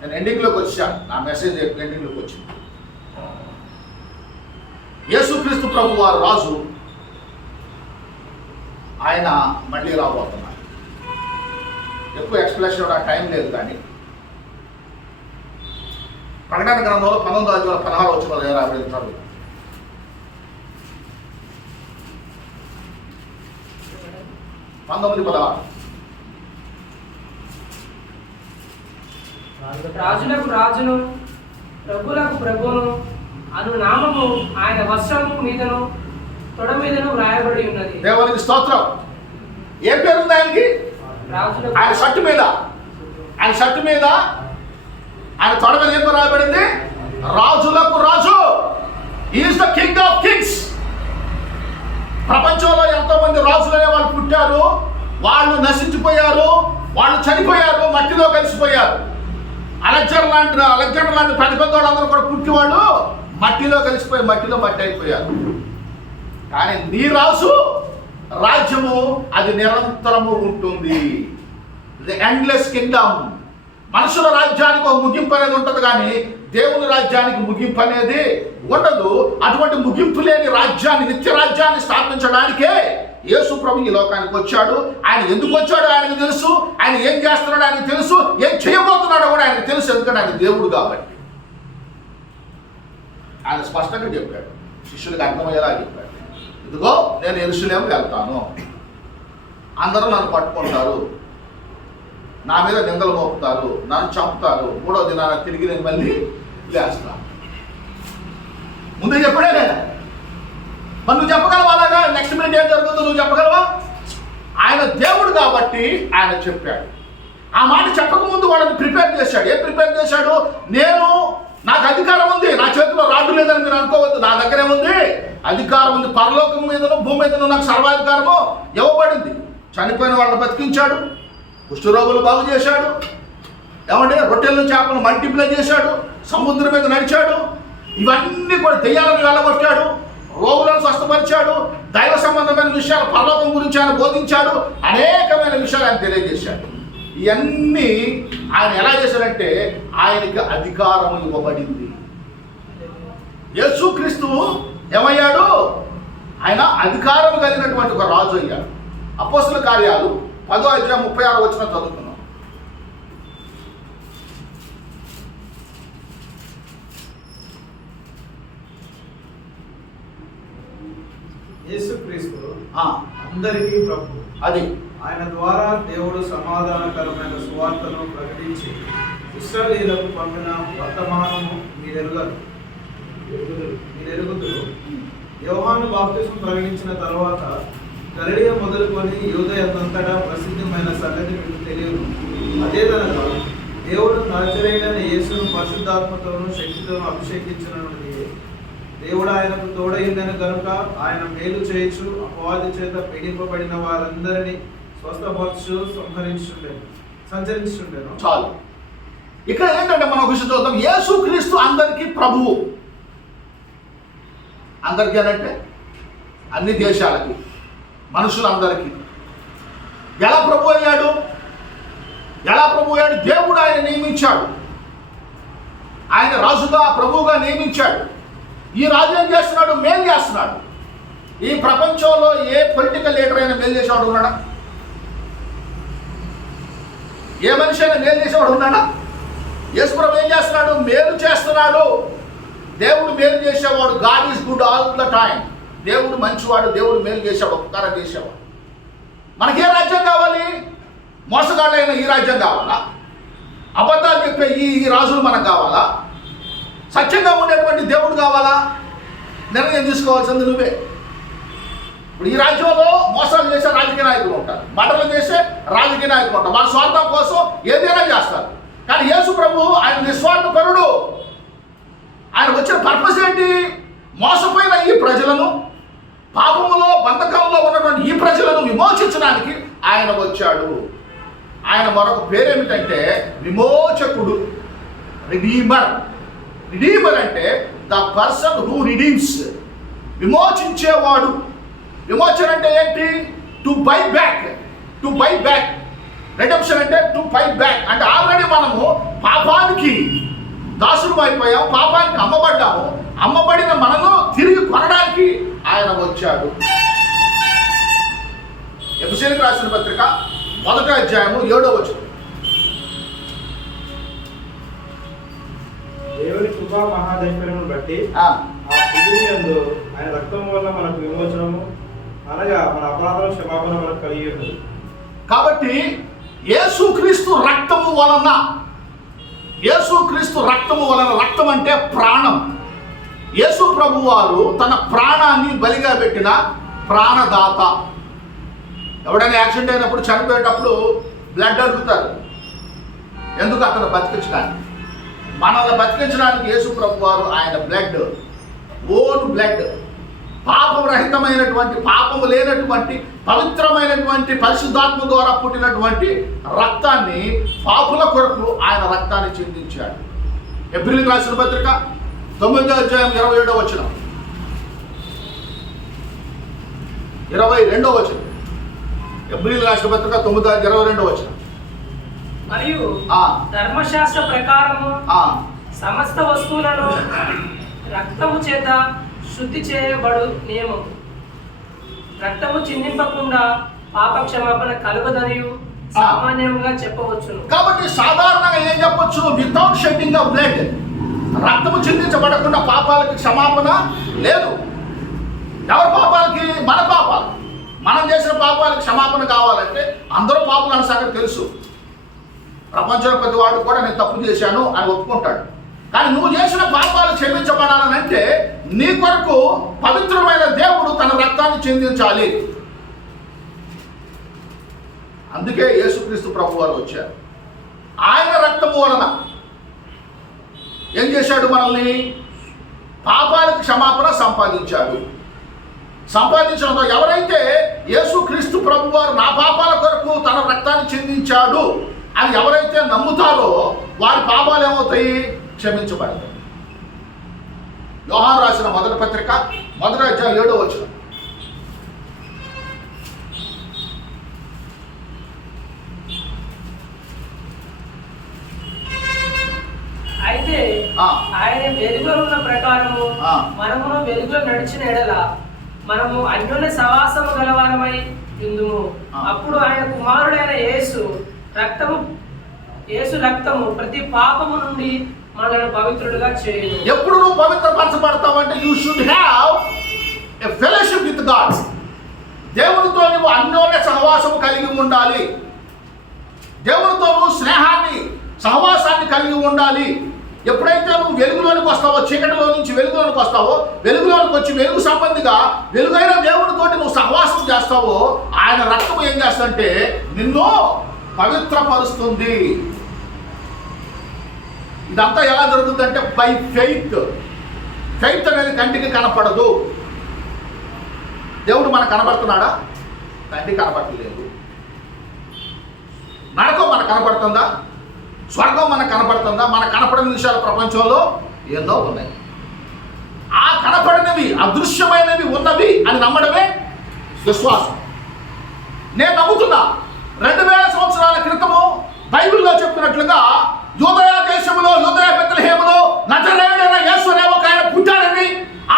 నేను ఎండింగ్లోకి వచ్చాను, నా మెసేజ్ ఎండింగ్లోకి వచ్చింది. యేసుక్రీస్తు ప్రభు వారు రాజు, ఆయన మళ్ళీ రాబోతున్నారు. ఎక్కువ ఎక్స్ప్లెనేషన్ ఆ టైం లేదు, కానీ ప్రకటన గ్రంథంలో 19:16 రాబడతారు. రాజులకు రాజును ప్రభులకు ప్రభువును అను నామము ఆయన వస్త్రము మీదను తొడ మీదను వ్రాయబడి ఉన్నది. దేవునికి స్తోత్రం. ఏ పేరు ఉంది ఆయనకి? ఆయన షర్టు మీద, ఆయన షర్టు మీద, ఆయన తొడ మీద ఏం రాయబడింది? రాజులకు రాజు. Is the king of kings. ప్రపంచంలో ఎంతో మంది రాజులనే వాళ్ళు పుట్టారు, వాళ్ళు నశించిపోయారు, వాళ్ళు చనిపోయారు, మట్టిలో కలిసిపోయారు. అలెగ్జాండర్ లాంటి పెద్ద పెద్ద వాళ్ళందరూ కూడా పుట్టి వాళ్ళు మట్టిలో కలిసిపోయి మట్టిలో మట్టి అయిపోయారు. కానీ నీ రాజు రాజ్యము అది నిరంతరము ఉంటుంది. Endless Kingdom. మనుషుల రాజ్యానికి ఒక ముగింపు అనేది ఉంటుంది, కానీ దేవుని రాజ్యానికి ముగింపు అనేది ఉండదు. అటువంటి ముగింపు లేని రాజ్యాన్ని, నిత్య రాజ్యాన్ని స్థాపించడానికే యేసు ప్రభు ఈ లోకానికి వచ్చాడు. ఆయన ఎందుకు వచ్చాడో ఆయనకు తెలుసు, ఆయన ఏం చేస్తున్నాడో ఆయనకు తెలుసు, ఏం చేయబోతున్నాడో కూడా ఆయనకు తెలుసు, ఎందుకంటే ఆయన దేవుడు కాబట్టి. ఆయన స్పష్టంగా చెప్పాడు, శిష్యులకు అర్థమయ్యేలా చెప్పాడు. ఇదిగో నేను యెరూషలేము వెళ్తాను, అందరూ నన్ను పట్టుకుంటారు, నా మీద నిందలు మోపుతారు, నన్ను చంపుతారు, 3వ దినాన తిరిగి నేను మళ్ళీ లేస్తాను. ముందే చెప్పడే లేదా? మరి నువ్వు చెప్పగలవా? అలాగా నెక్స్ట్ మినిట్ ఏం జరుగుతుందో నువ్వు చెప్పగలవా? ఆయన దేవుడు కాబట్టి ఆయన చెప్పాడు. ఆ మాట చెప్పకముందు వాళ్ళని ప్రిపేర్ చేశాడు. ఏం ప్రిపేర్ చేశాడు? నాకు అధికారం ఉంది, నా చేతిలో రాడ్డు లేదని మీరు అనుకోవద్దు, నా దగ్గర ఏముంది? అధికారం ఉంది. పరలోకం మీదను భూమి మీదను నాకు సర్వాధికారము ఇవ్వబడింది. చనిపోయిన వాళ్ళని బతికించాడు, కుష్ఠరోగులు బాగు చేశాడు, ఏమంటే రొట్టెలను చేపలను మల్టిప్లై చేశాడు, సముద్రం మీద నడిచాడు, ఇవన్నీ కూడా దెయ్యాలను వెళ్ళగొట్టాడు, రోగులను స్వస్థపరిచాడు, దైవ సంబంధమైన విషయాలు పరలోకం గురించి ఆయన బోధించాడు, అనేకమైన విషయాలు ఆయన తెలియజేశాడు. ఇవన్నీ ఆయన ఎలా చేశాడంటే ఆయనకి అధికారం ఇవ్వబడింది. యేసుక్రీస్తు ఏమయ్యాడు? ఆయన అధికారం కలిగినటువంటి ఒక రాజు అయ్యాడు. అపోస్తల కార్యాలు 10వ అధ్యాయం 36వ వచనం చదువుతున్నాం. యేసుక్రీస్తు అందరికీ ప్రభు. అది ఆయన ద్వారా దేవుడు సమాధానకరమైన సువార్తను ప్రకటించి ఇశ్రాయేలులకు పంపిన వర్తమానము మీరెరుగుదురు. యోహాను బాప్తిస్మం ప్రకటించిన తరువాత గలిలయ మొదలుకొని యూదయమంతటా ప్రసిద్ధమైన సంగతి మీకు తెలియదు. అదేదనగా దేవుడు నజరేయుడైన యేసును పరిశుద్ధాత్మతోనూ శక్తితోనూ అభిషేకించినది. దేవుడు ఆయనకు తోడైందని కనుక ఆయన మేలు చేయొచ్చు, అపవాది చేత పీడింపబడిన వారందరినీ స్వస్థపరచు, సంచరించుండెను. చాలు. ఇక్కడ ఏంటంటే మనం ఒక విషయం చూద్దాం. యేసుక్రీస్తు అందరికీ ప్రభువు. అందరికీ అనంటే అన్ని దేశాలకి, మనుషులందరికీ. ఎలా ప్రభు అయ్యాడు? దేవుడు ఆయన నియమించాడు, ఆయన రాజుగా ప్రభువుగా నియమించాడు. ఈ రాజు ఏం చేస్తున్నాడు? మేలు చేస్తున్నాడు. ఈ ప్రపంచంలో ఏ పొలిటికల్ లీడర్ అయినా మేలు చేసేవాడు ఉన్నాడా? ఏ మనిషి అయినా మేలు చేసేవాడు ఉన్నాడా? యేసు ప్రభు ఏం చేస్తున్నాడు? మేలు చేస్తున్నాడు. దేవుడు మేలు చేసేవాడు. God is good all the time. దేవుడు మంచివాడు, దేవుడు మేలు చేసేవాడు, ఉపకారం చేసేవాడు. మనకే రాజ్యం కావాలి? మోసగాళ్ళైన ఈ రాజ్యం కావాలా? అబద్ధాలు చెప్పే ఈ రాజులు మనకు కావాలా? సత్యంగా ఉండేటువంటి దేవుడు కావాలా? నిర్ణయం తీసుకోవాల్సింది నువ్వే. ఇప్పుడు ఈ రాజ్యంలో మోసాలు చేసే రాజకీయ నాయకులు ఉంటారు, మటలు చేసే రాజకీయ నాయకులు ఉంటారు. వాళ్ళ స్వార్థం కోసం ఏదైనా చేస్తారు. కానీ యేసు ప్రభు ఆయన నిస్వార్థపరుడు. ఆయన వచ్చిన పర్పస్ ఏంటి? మోసపోయిన ఈ ప్రజలను, పాపములో బంధకంలో ఉన్నటువంటి ఈ ప్రజలను విమోచించడానికి ఆయన వచ్చాడు. ఆయన మరొక పేరేమిటంటే విమోచకుడు, రిడీమర్. రిడీమర్ అంటే ద పర్సన్ హూ రిడీమ్స్, విమోచించేవాడు. విమోచన అంటే ఏంటి? To buy back. రిడెంప్షన్ అంటే టు బై బ్యాక్. అంటే ఆల్రెడీ మనము పాపానికి దాసులు అయిపోయాం, పాపానికి అమ్మబడ్డాము. అమ్మబడిన మనను తిరిగి కొనడానికి ఆయన వచ్చాడు. ఎఫెసీయులకు రాసిన పత్రిక 1వ అధ్యాయము 7వ వచనం. దేవుని కృపా మహాదైశ్వర్యమును బట్టి ఆ యందు ఆయన రక్తం వల్ల మనకు విమోచనము, అనగా మన అపరాధం క్షమాపణ మనకు కలిగి ఉన్నది. కాబట్టి యేసుక్రీస్తు రక్తము వలన, రక్తం అంటే ప్రాణం. యేసు ప్రభు వారు తన ప్రాణాన్ని బలిగా పెట్టిన ప్రాణదాత. ఎవడైనా యాక్సిడెంట్ అయినప్పుడు, చనిపోయేటప్పుడు బ్లడ్ అడుగుతారు. ఎందుకు? అతను బతికించడానికి. మనల్ని బతికించడానికి యేసు ప్రభు వారు ఆయన బ్లడ్, ఓన్ బ్లడ్, పాపం రహితమైనటువంటి, పాపము లేనటువంటి, పవిత్రమైనటువంటి పరిశుద్ధాత్మ ద్వారా పుట్టినటువంటి రక్తాన్ని, పాపుల కొరకు ఆయన రక్తాన్ని చిందించాడు. ఎబ్రిలకు రాసిన పత్రిక 9వ అధ్యాయం 27వ వచనం, 22వ వచనం. ఎబ్రిలకు రాసిన పత్రిక 9:22వ వచనం. మరియు ధర్మశాస్త్ర ప్రకారము సమస్త వస్తువులను రక్తము చేత శుద్ధి చేయబడు నియమం. రక్తము చిందింపకుండా పాప క్షమాపణ కలుగదనియు సామాన్యంగా చెప్పవచ్చును. కాబట్టి సాధారణంగా ఏం చెప్పొచ్చు? వితౌట్ షెడ్డింగ్ ఆఫ్ బ్లడ్, రక్తము చిందించబడకుండా పాపాలకు క్షమాపణ లేదు. ఎవరి పాపాలకి? మన పాపాలు. మనం చేసిన పాపాలకి క్షమాపణ కావాలంటే అందరూ పాపులు అన్న సంగతి తెలుసు. ప్రపంచంలో ప్రతి వాడు కూడా నేను తప్పు చేశాను అని ఒప్పుకుంటాడు. కానీ నువ్వు చేసిన పాపాలు క్షమించబడాలనంటే నీ కొరకు పవిత్రమైన దేవుడు తన రక్తాన్ని చిందించాలి. అందుకే యేసుక్రీస్తు ప్రభు వారు వచ్చారు. ఆయన రక్తము వలన ఏం చేశాడు? మనల్ని పాపాలకు క్షమాపణ సంపాదించాడు. సంపాదించడంతో ఎవరైతే యేసుక్రీస్తు ప్రభు వారు నా పాపాల కొరకు తన రక్తాన్ని చిందించాడు అని ఎవరైతే నమ్ముతారో వారి పాపాలు ఏమవుతాయి? క్షమించబడతాయి. యోహాను రాసిన మొదటి పత్రిక 1వ అధ్యాయం 7వ వచనం. అయితే ఆయన వెలుగులో ఉన్న ప్రకారము మనమును వెలుగులో నడిచిన ఎడల మనము అన్యోన్య సహవాసము గలవారమై ఉందుము. అప్పుడు ఆయన కుమారుడైన యేసు రక్తము ప్రతి పాపము నుండి మనల్ని పవిత్రుడుగా చేయను. ఎప్పుడు నువ్వు పవిత్రపరచబడతావంటే you should have a fellowship with God. దేవునితో నువ్వు అన్యోన్య సహవాసము కలిగి ఉండాలి. దేవునితో నువ్వు స్నేహాన్ని సహవాసాన్ని కలిగి ఉండాలి. ఎప్పుడైతే నువ్వు వెలుగులోనికి వస్తావో, చీకటిలో నుంచి వెలుగులోనికి వస్తావో, వెలుగులోనికి వచ్చి వెలుగు సంబంధిగా వెలుగైన దేవునితోటి నువ్వు సహవాసం చేస్తావో ఆయన రక్తం ఏం చేస్తుందంటే నిన్ను పవిత్రపరుస్తుంది. ఇదంతా ఎలా జరుగుతుందంటే బై ఫెయిత్. ఫెయిత్ అనేది కంటికి కనపడదు. దేవుడు మనకు కనబడుతున్నాడా? కంటికి కనపడలేదు. నరకం మనకు కనపడుతుందా? స్వర్గం మనకు కనపడుతుందా? మనకు కనపడని విషయాలు ప్రపంచంలో ఎన్నో ఉన్నాయి. ఆ కనపడినవి, అదృశ్యమైనవి ఉన్నవి అని నమ్మడమే విశ్వాసం. నేను నమ్ముతున్నా 2000 సంవత్సరాల క్రితము బైబిల్లో చెప్పినట్లుగా యూదయ దేశంలో, యూదయ బెత్లెహేములో నజరేయుడైన యేసు అనే ఒక ఆయన పుట్టాడని,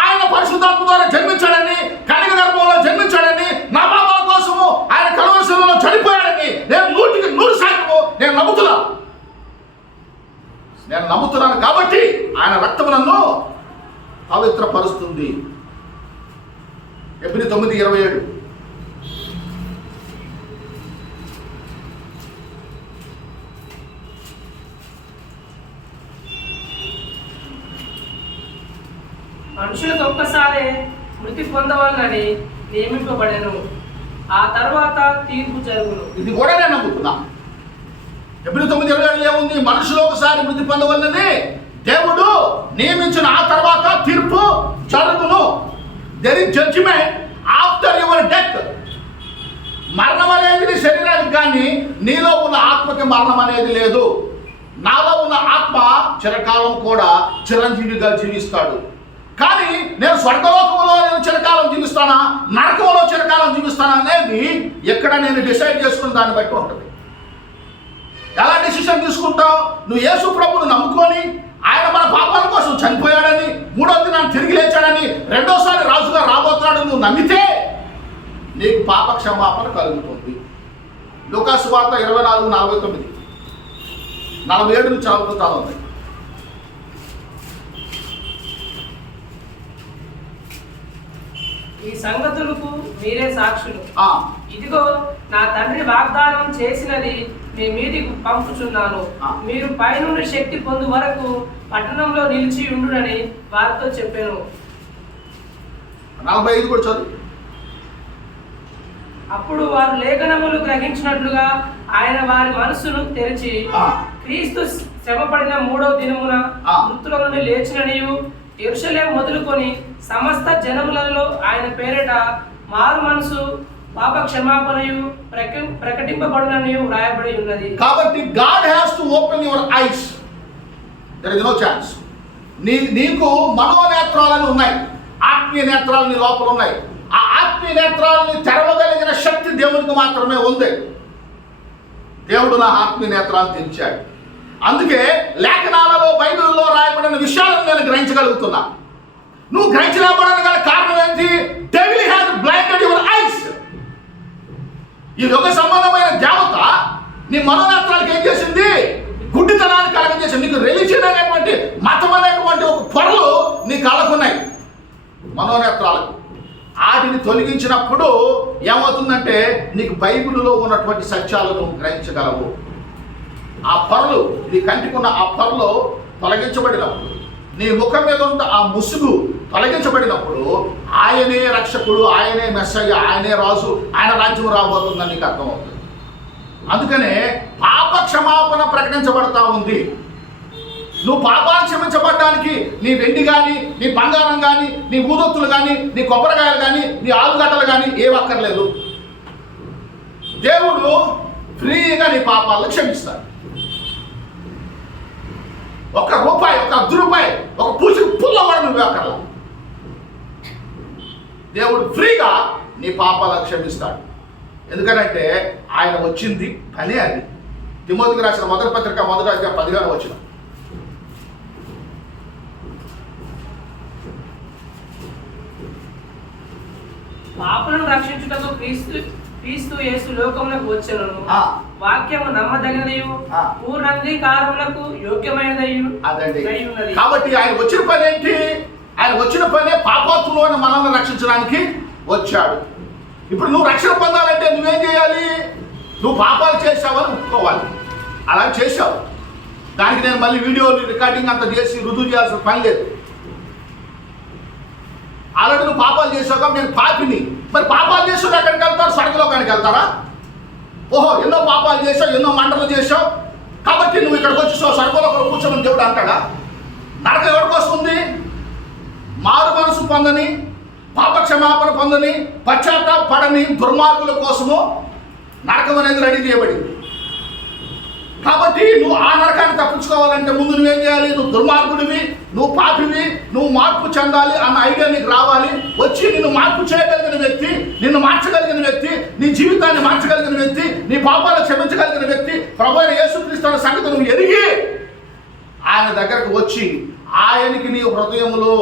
ఆయన పరిశుద్ధాత్మ ద్వారా జన్మించాడని, కన్యక గర్భంలో జన్మించాడని, నా పాపాల కోసము ఆయన కలువరి శిలువలో చనిపోయాడని నేను 100% నేను నమ్ముతున్నాను. కాబట్టి ఆయన రక్తము నన్ను పవిత్రపరుస్తుంది. ఎబ్రీ 9:27. మనుషులకు ఒక్కసారి మృతి పొందవాలని నియమింపబడెను, ఆ తర్వాత తీర్పు జరుగును. ఇది కూడా నేను నమ్ముతున్నా. ఎబ్రీ 9:27 ఏముంది? మనుషులు ఒకసారి మృతి పొందవలనని దేవుడు నియమించిన ఆ తర్వాత తీర్పు జరుగును. There is judgement after your death. మరణం అనేది నీ శరీరానికి కానీ నీలో ఉన్న ఆత్మకి మరణం అనేది లేదు. నాలో ఉన్న ఆత్మ చిరకాలం కూడా చిరంజీవిగా జీవిస్తాడు. కానీ నేను స్వర్గలోకంలో నేను చిరకాలం జీవిస్తానా, నరకంలో చిరకాలం జీవిస్తానా అనేది ఎక్కడ నేను డిసైడ్ చేసుకున్న దాన్ని బట్టి ఉంటుంది. ఎలా డిసిషన్ తీసుకుంటావు? నువ్వు యేసు ప్రభువును నమ్ముకొని ఆయన మన పాపాల కోసం చనిపోయాడని, 3వ దినాన్ని తిరిగి లేచాడని, 2వసారి రాజుగా రాబోతున్నాడని నువ్వు నమ్మితే నీకు పాప క్షమాపణ కలుగుతుంది. లూకాసు వార్త 24:49, 47 నుంచి చదువుతాను ఉంది. ఈ సంగతులకు మీరే సాక్షులు. ఇదిగో నా తండ్రి వాగ్దానం చేసినది మీ మీదికి పంపుచున్నాను. మీరు పైనుండి శక్తి పొందు వరకు పట్టణంలో నిలిచి ఉండునని వారితో చెప్పాను. 45 కూడా చదువు. అప్పుడు వారు లేఖనములు గ్రహించినట్లుగా ఆయన వారి మనస్సును తెరిచి క్రీస్తు శ్రమపడిన 3వ దినమున మృతుల నుండి లేచిననియు యెరూషలేము మొదలుకొని సమస్త జనములలో ఆయన పేరిట మారు మనసు పాప క్షమాపణయు ప్రకటింపబడుననియు వ్రాయబడి ఉన్నది. కాబట్టి God has to open your eyes. There is no chance. నీకు మనోనేత్రాలని ఉన్నాయి, ఆత్మీయ నేత్రాలు నీ లోపల ఉన్నాయి. ఆ ఆత్మీయ నేత్రాలని తెరవగలిగిన శక్తి దేవునికి మాత్రమే ఉంది. దేవుడు నా ఆత్మీయ నేత్రాలను తెరిచాడు. అందుకే లేఖనాలలో బైబిల్లో రాయబడిన విషయాలను నేను గ్రహించగలుగుతున్నా. నువ్వు గ్రహించలేకపోవడానికి గల కారణం ఏంటి? Devil has blinded your eyes. ఈ యుగ సంబంధమైన దేవత నీ మనోనేత్రాలకు ఏం చేసింది? గుడ్డితనాన్ని కలగజేసింది. నీకు రిలీజియన్ అనేటువంటి మతం అనేటువంటి ఒక పొరలు నీ కళ్ళకున్నాయి, మనోనేత్రాలకు. వాటిని తొలగించినప్పుడు ఏమవుతుందంటే నీకు బైబిల్లో ఉన్నటువంటి సత్యాలను గ్రహించగలవు. ఆ పొరలు, నీ కంటికున్న ఆ పొరలు తొలగించబడినప్పుడు, నీ ముఖం మీద ఉన్న ఆ ముసుగు తొలగించబడినప్పుడు ఆయనే రక్షకుడు, ఆయనే మెస్సయ్య, ఆయనే రాజు, ఆయన రాజ్యం రాబోతుందని నీకు అర్థమవుతుంది. అందుకనే పాప క్షమాపణ ప్రకటించబడతా ఉంది. నువ్వు పాపాలు క్షమించబడడానికి నీ వెండి కానీ, నీ బంగారం కానీ, నీ ఊదొత్తులు కానీ, నీ కొబ్బరికాయలు కానీ, నీ ఆలుగడ్డలు కానీ ఏమక్కర్లేదు. దేవుడు ఫ్రీగా నీ పాపాలను క్షమిస్తాడు. ఒక రూపాయి, ఒక ₹10, ఒక పూచికి పుల్ల కూడా నువ్వు అక్కర్లా. దేవుడు ఫ్రీగా నీ పాపాలను క్షమిస్తాడు. ఎందుకంటే ఆయన వచ్చింది పనే అది. తిమోతికి రాసిన మొదటి పత్రిక 1:15 వచ్చిన పాపులను రక్షించుటకు క్రీస్తు యేసు లోకములకు వచ్చెను. వాక్యము నమ్మదగినదయు పూర్ణంగీకారములకు యోగ్యమైనదయు అదండి. కాబట్టి ఆయన వచ్చిన పని ఏంటి? ఆయన వచ్చిన పనే పాపాత్ములను మనల్ని రక్షించడానికి వచ్చాడు. ఇప్పుడు నువ్వు రక్షణ పొందాలంటే నువ్వేం చేయాలి? నువ్వు పాపాలు చేసావని ఒప్పుకోవాలి. అలా చేసావు, దానికి నేను మళ్ళీ వీడియోలు రికార్డింగ్ అంతా చేసి రుజువు చేయాల్సిన పని లేదు. ఆల్రెడీ నువ్వు పాపాలు చేసావు కాబట్టి నేను పాపిని. మరి పాపాలు చేసావు ఎక్కడికి వెళ్తారు? స్వర్గలోకానికి వెళ్తారా? ఓహో, ఎన్నో పాపాలు చేసావు, ఎన్నో మంటలు చేసావు కాబట్టి నువ్వు ఇక్కడికి వచ్చేసావు, స్వర్గలోకంలో కూర్చోమని దేవుడు అంటాడా? నరకం ఎవరికి వస్తుంది? మారు మనసు పొందని, పాప క్షమాపణ పొందని, పశ్చాత్తాపడని దుర్మార్గుల కోసము నరకం అనేది రెడీ చేయబడింది. కాబట్టి నువ్వు ఆ నరకాన్ని తప్పించుకోవాలంటే ముందు నువ్వేం చేయాలి? నువ్వు దుర్మార్గుడివి, నువ్వు పాపివి, నువ్వు మార్పు చెందాలి అన్న ఐడియా నీకు రావాలి. వచ్చి నిన్ను మార్పు చేయగలిగిన వ్యక్తి, నిన్ను మార్చగలిగిన వ్యక్తి, నీ జీవితాన్ని మార్చగలిగిన వ్యక్తి, నీ పాపాలు క్షమించగలిగిన వ్యక్తి ప్రభువైన యేసుక్రీస్తు అనే సంగతి నువ్వు ఎరిగి ఆయన దగ్గరకు వచ్చి ఆయనకి నీ హృదయంలో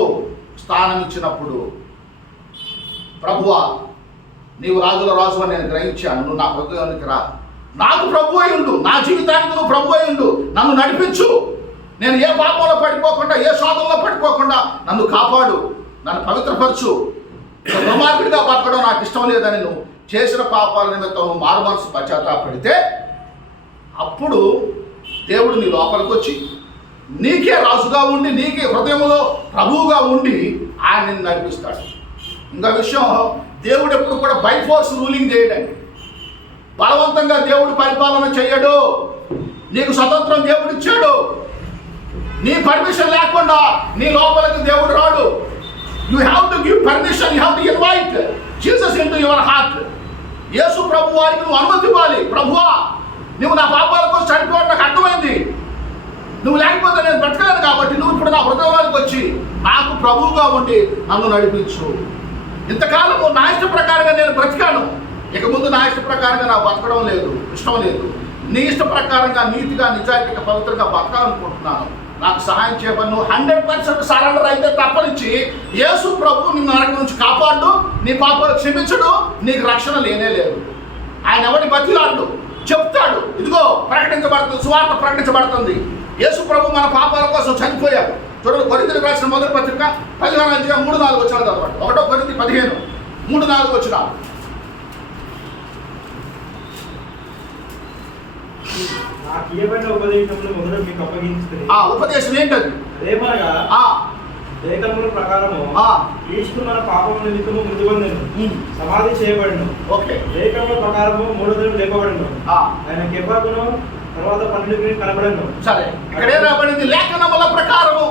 స్థానం ఇచ్చినప్పుడు, ప్రభువా నీవు రాజుల రాజు అని నేను గ్రహించాను, నువ్వు నా హృదయానికి రా, నాకు ప్రభు అయి ఉండు, నా జీవితానికి నువ్వు ప్రభు అయి ఉండు, నన్ను నడిపించు, నేను ఏ పాపంలో పడిపోకుండా, ఏ శోధంలో పడిపోకుండా నన్ను కాపాడు, నన్ను పవిత్రపరచు, దుర్మార్గుడిగా బతకడం నాకు ఇష్టం లేదని నువ్వు చేసిన పాపాల నిమిత్తం నువ్వు మారు మనసు పశ్చాత్తాపడితే అప్పుడు దేవుడు నీ లోపలికి వచ్చి నీకే రాజుగా ఉండి, నీకే హృదయంలో ప్రభువుగా ఉండి ఆయన నిన్ను నడిపిస్తాడు. ఇంకా విషయం, దేవుడు ఎప్పుడు కూడా బై ఫోర్స్ రూలింగ్ చేయడండి. బలవంతంగా దేవుడు పరిపాలన చేయడు. నీకు స్వతంత్రం దేవుడు ఇచ్చాడు. నీ పర్మిషన్ లేకుండా నీ లోపలికి దేవుడు రాడు. You have to give permission, you have to invite Jesus into your heart. యేసు ప్రభు వారికి నువ్వు అనుమతి ఇవ్వాలి. ప్రభువా, నువ్వు నా పాపాల కోసం చనిపోవడం నాకు అర్థమైంది, నువ్వు లేకపోతే నేను బ్రతకలేను కాబట్టి నువ్వు ఇప్పుడు నా హృదయంలోకి వచ్చి నాకు ప్రభువుగా ఉండి నన్ను నడిపించు. ఇంతకాలము నా ఇష్ట ప్రకారంగా నేను బ్రతికాను, ఇక ముందు నా ఇష్ట ప్రకారంగా నాకు బతకడం లేదు, ఇష్టం లేదు. నీ ఇష్ట ప్రకారంగా నీతిగా, నిజాయితీగా, పవిత్రంగా బతకాలనుకుంటున్నాను, నాకు సహాయం చేయమని నువ్వు 100% సరెండర్ అయితే తప్పనించి యేసు ప్రభు నిన్ను నరకం నుంచి కాపాడు, నీ పాపాలు క్షమించడు, నీకు రక్షణ లేనే లేదు. ఆయన ఎవరిని బతిలాడు, చెప్తాడు, ఇదిగో ప్రకటించబడుతుంది, సువార్త ప్రకటించబడుతుంది. యేసు ప్రభు మన పాపాల కోసం చనిపోయాడు. చూడండి, కొరింథీయులకు రాసిన మొదటి పత్రిక 15:3-4 వచ్చిన తర్వాత 1 కొరింథీ 15:3-4 వచ్చిన నాకు ఇవ్వబడిన ఉపదేశములు మొదట మీకు అప్పగించుకుని. ఆ ఉపదేశం ఏంటది? అదేమనగా లేఖనముల ప్రకారము క్రీస్తు మన పాపముల నిమిత్తము మృతి పొందెను, సమాధి చేయబడిను. ఓకే. లేఖనముల ప్రకారము 3 దినములు లేపబడిను, ఆయన కెఫాకును తర్వాత 12 కనబడను. సరే, ఇక్కడ ఏం రాబడింది? లేఖనముల ప్రకారము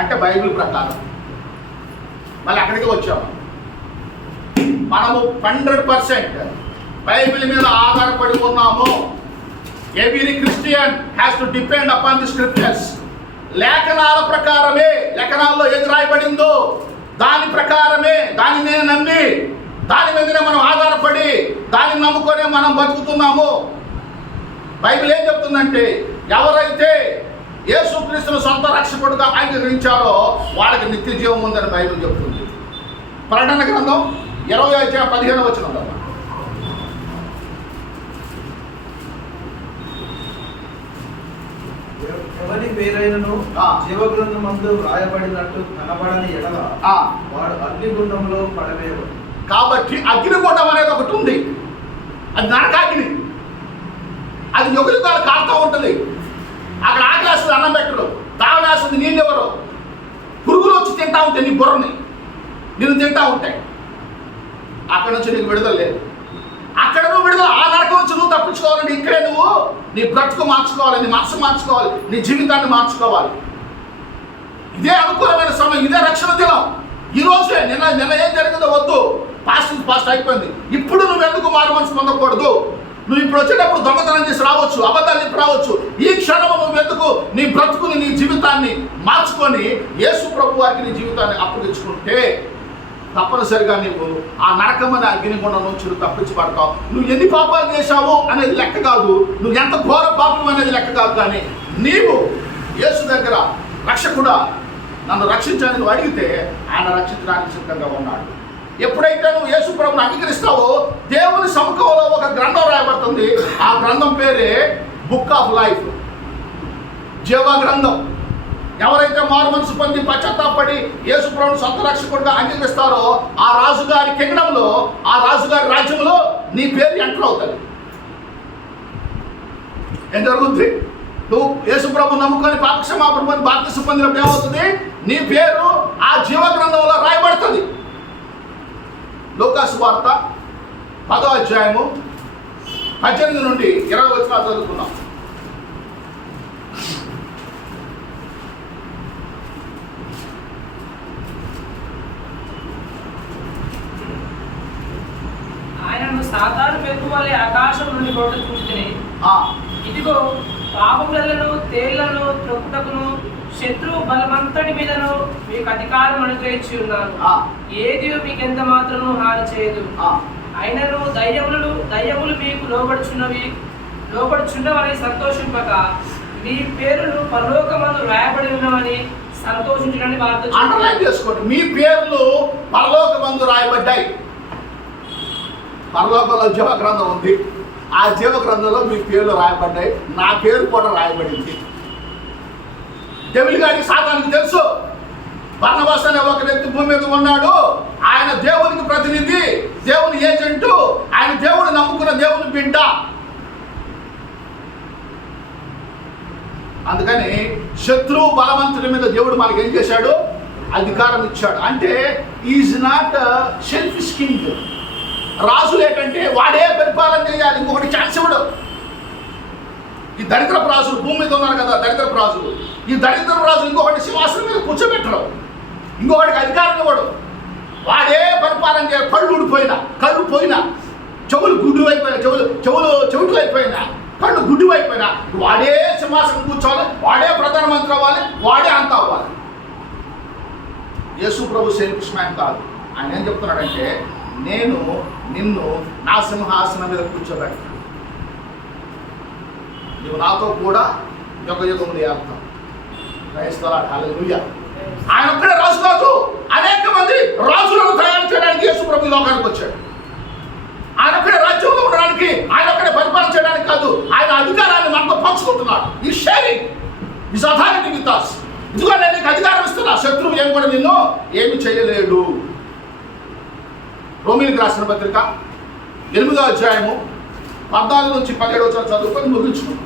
అంటే బైబిల్ ప్రకారం. మళ్ళీ అక్కడికి వచ్చాము. మనము 100% బైబిల్ మీద ఆధారపడి ఉన్నాము. Every Christian has to depend upon the scriptures. లేఖనాల ప్రకారమే, లేఖనాల్లో ఏది రాయబడిందో దాని ప్రకారమే, దానినే నమ్మి దాని మీదనే మనం ఆధారపడి దాన్ని నమ్ముకొనే మనం బతుకుతున్నాము. బైబిల్ ఏం చెప్తుందంటే, ఎవరైతే యేసుక్రీస్తును సొంత రక్షకుడుగా అంగీకరించారో వాళ్ళకి నిత్య జీవం ఉందని బైబిల్ చెప్తుంది. ప్రకటన గ్రంథం 20:15 వచ్చిన ఎవరి పేరైనను ఆ. జీవగ్రంథమందు రాయబడినట్టు కనబడని ఎడల ఆ, వాడు అగ్నిగుండంలో పడవేయబడు. కాబట్టి అగ్నిగుండం అనేది ఒకటి ఉంది. అది నరకాగ్ని. అది యుగ యుగాలు కాలుతూ ఉంటుంది. అక్కడ ఆకలేస్తుంది, అన్నం పెట్టరు. తాగలేస్తుంది, నీళ్ళు ఎవరు. పురుగులు వచ్చి తింటా ఉంటాయి నీ బుర్రని, నేను తింటా ఉంటాయి. అక్కడ నుంచి నీకు విడుదల లేదు. అక్కడ నువ్వు విడుదల, ఆ నరకం నుంచి నువ్వు తప్పించుకోవాలంటే ఇక్కడే నువ్వు నీ బ్రతుకు మార్చుకోవాలి, నీ మనసు మార్చుకోవాలి, నీ జీవితాన్ని మార్చుకోవాలి. ఇదే అనుకూలమైన సమయం, ఇదే రక్షణ దినం. ఈ రోజే నిన్న ఏం జరిగిందో వద్దు, పాస్ట్ అయిపోయింది. ఇప్పుడు నువ్వు ఎందుకు మారు మనసు పొందకూడదు? నువ్వు ఇప్పుడు వచ్చేటప్పుడు దొంగతనం చేసి రావచ్చు, అబద్ధాలు చెప్పి రావచ్చు. ఈ క్షణము నువ్వు ఎందుకు నీ బ్రతుకుని, నీ జీవితాన్ని మార్చుకొని యేసు ప్రభు వారికి నీ జీవితాన్ని అప్పగించుకుంటే తప్పనిసరిగా నీవు ఆ నరకమైన అగ్నిగుండం నుంచి నువ్వు తప్పించబడతావు. నువ్వు ఎన్ని పాపాలు చేశావు అనేది లెక్క కాదు, నువ్వు ఎంత ఘోర పాపం అనేది లెక్క కాదు. కానీ నీవు యేసు దగ్గర రక్షకుడా నన్ను రక్షించని నువ్వు అడిగితే ఆయన రక్షించడానికి సిద్ధంగా ఉన్నాడు. ఎప్పుడైతే నువ్వు యేసు ప్రభువుని అంగీకరిస్తావో దేవుని సముఖంలో ఒక గ్రంథం రాయబడుతుంది. ఆ గ్రంథం పేరే బుక్ ఆఫ్ లైఫ్, జీవ గ్రంథం. ఎవరైతే మారు మనసు పొంది పశ్చాత్తాపడి యేసు ప్రభువుని సొంత రక్షకుడిగా అంగీకరిస్తారో ఆ రాజుగారి కింగ్డంలో, ఆ రాజుగారి రాజ్యంలో నీ పేరు ఎంటర్ అవుతుంది. ఏం జరుగుతుంది? నువ్వు యేసు ప్రభువుని నమ్ముకొని పాపక్షమాపణ పొంది బాప్తిసం పొందినప్పుడు ఏమవుతుంది? నీ పేరు ఆ జీవ గ్రంథంలో రాయబడుతుంది. లూకా సువార్త 10వ అధ్యాయము 18 నుండి 20 వచనాలు చదువుకున్నాం. ఆయనను సాతాను మెరుపు వలె ఆకాశం నుండి కొట్ట చూస్తేనే ఆ, ఇదిగో పాపములను తేళ్లను త్రొక్కుటకును శత్రువు బలమంతటి మీదను మీకు అధికారం అనుగ్రహించి ఉన్నాను. ఆ. ఏది మీకు ఎంత మాత్రము హాని చేయదు. ఆ. అయినను దయ్యములు మీకు లోబడుచున్నవని సంతోషింపక మీ పేరును పరలోకమందు రాయబడి ఉన్నవని సంతోషించడానికి వార్త అండర్లైన్ చేసుకోండి. మీ పేర్లు పరలోకమందు రాయబడ్డాయి. పరలోకంలో జీవ గ్రంథం ఉంది. ఆ జీవ గ్రంథంలో మీ పేర్లు రాయబడ్డాయి. నా పేరు కూడా రాయబడింది. దేవుని గారి సాతానికి తెలుసు బర్నబాస్ అనే ఒక వ్యక్తి భూమి మీద ఉన్నాడు. ఆయన దేవునికి ప్రతినిధి, దేవుని ఏజెంటు, ఆయన దేవుడు నమ్ముకున్న దేవుని బిడ్డ. అందుకని శత్రువు బలవంతుడి మీద దేవుడు మనకి ఏం చేశాడు? అధికారం ఇచ్చాడు. అంటే ఈజ్ నాట్ సెల్ఫిష్ కింగ్. రాజులు ఏంటంటే వాడే పరిపాలన చేయాలి, ఇంకొకటి ఛాన్స్ ఇవ్వడు. ఈ దరిద్రపు రాజులు భూమి మీద ఉన్నారు కదా, దరిద్రపు రాజులు. ఈ దరిద్రపు రాజులు ఇంకొకటి సింహాసనం మీద కూర్చోబెట్టరు, ఇంకొకటికి అధికారం ఇవ్వడు. వాడే పరిపాలన చేయాలి. కళ్ళు ఊడిపోయినా, కళ్ళు పోయినా, చెవులు గుడ్డు అయిపోయినా, చెవులు అయిపోయినా, కళ్ళు గుడ్డు అయిపోయినా వాడే సింహాసనం కూర్చోవాలి, వాడే ప్రధానమంత్రి అవ్వాలి, వాడే అంత అవ్వాలి. యేసు ప్రభు సెల్ఫిష్ మ్యాన్ కాదు. ఆయన ఏం చెప్తున్నాడంటే నేను నిన్ను నా సింహాసనం మీద కూర్చోబెడతాను, నువ్వు నాతో కూడా యుగ యుగములు ఏళ్తావు. క్రైస్తవులారా, హల్లెలూయా. ఆయన ఒక్కడే రాజు కాదు, అనేక మంది రాజులను తయారు చేయడానికి యేసు ప్రభు లోకానికి వచ్చాడు. ఆయన ఒక్కడే రాజ్యంలో ఉండడానికి, ఆయన ఒక్కడే పరిపాలన చేయడానికి కాదు, ఆయన అధికారాన్ని మనతో పంచుకుంటున్నాడు. ఈ sharing is authority with us. ఇదిగో నేను నీకు అధికారం ఇస్తున్నా, శత్రువు ఏం కూడా నిన్ను ఏమి చేయలేడు. రోమీయులకు రాసిన పత్రిక 8వ అధ్యాయము 14 నుంచి 17 వచనాలు చదువుకొని ముగించుకున్నాం.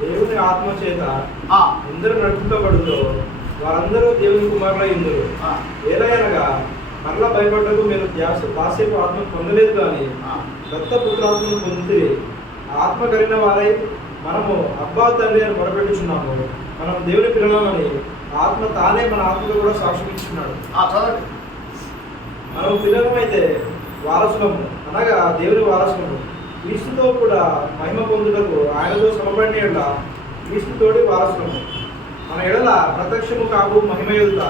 దేవుని ఆత్మ చేత ఎందరూ నడుపుతబడుతో వారందరూ దేవుని కుమారులై ఉందరు. ఏలయనగా మరలా భయపడ్డకు మీరు దాసేపు ఆత్మ పొందలేదు కానీ దత్తపుత్రాత్మను పొందితే ఆత్మ కలిగిన వారై మనము అబ్బా తండ్రి అని మొరపెట్టుచున్నాము. మనం దేవుని పిల్లలమని ఆత్మ తానే మన ఆత్మలో కూడా సాక్ష్యం ఇచ్చున్నాడు. మనం పిల్లలమైతే వారసులము, అనగా దేవుని వారసులము. క్రీస్తుతో కూడా మహిమ పొందుటకు ఆయనతో సమపడిన ఎడల క్రీస్తుతోటి వారసులము. మన ఎడల ప్రత్యక్షము కావు మహిమ ఎదుట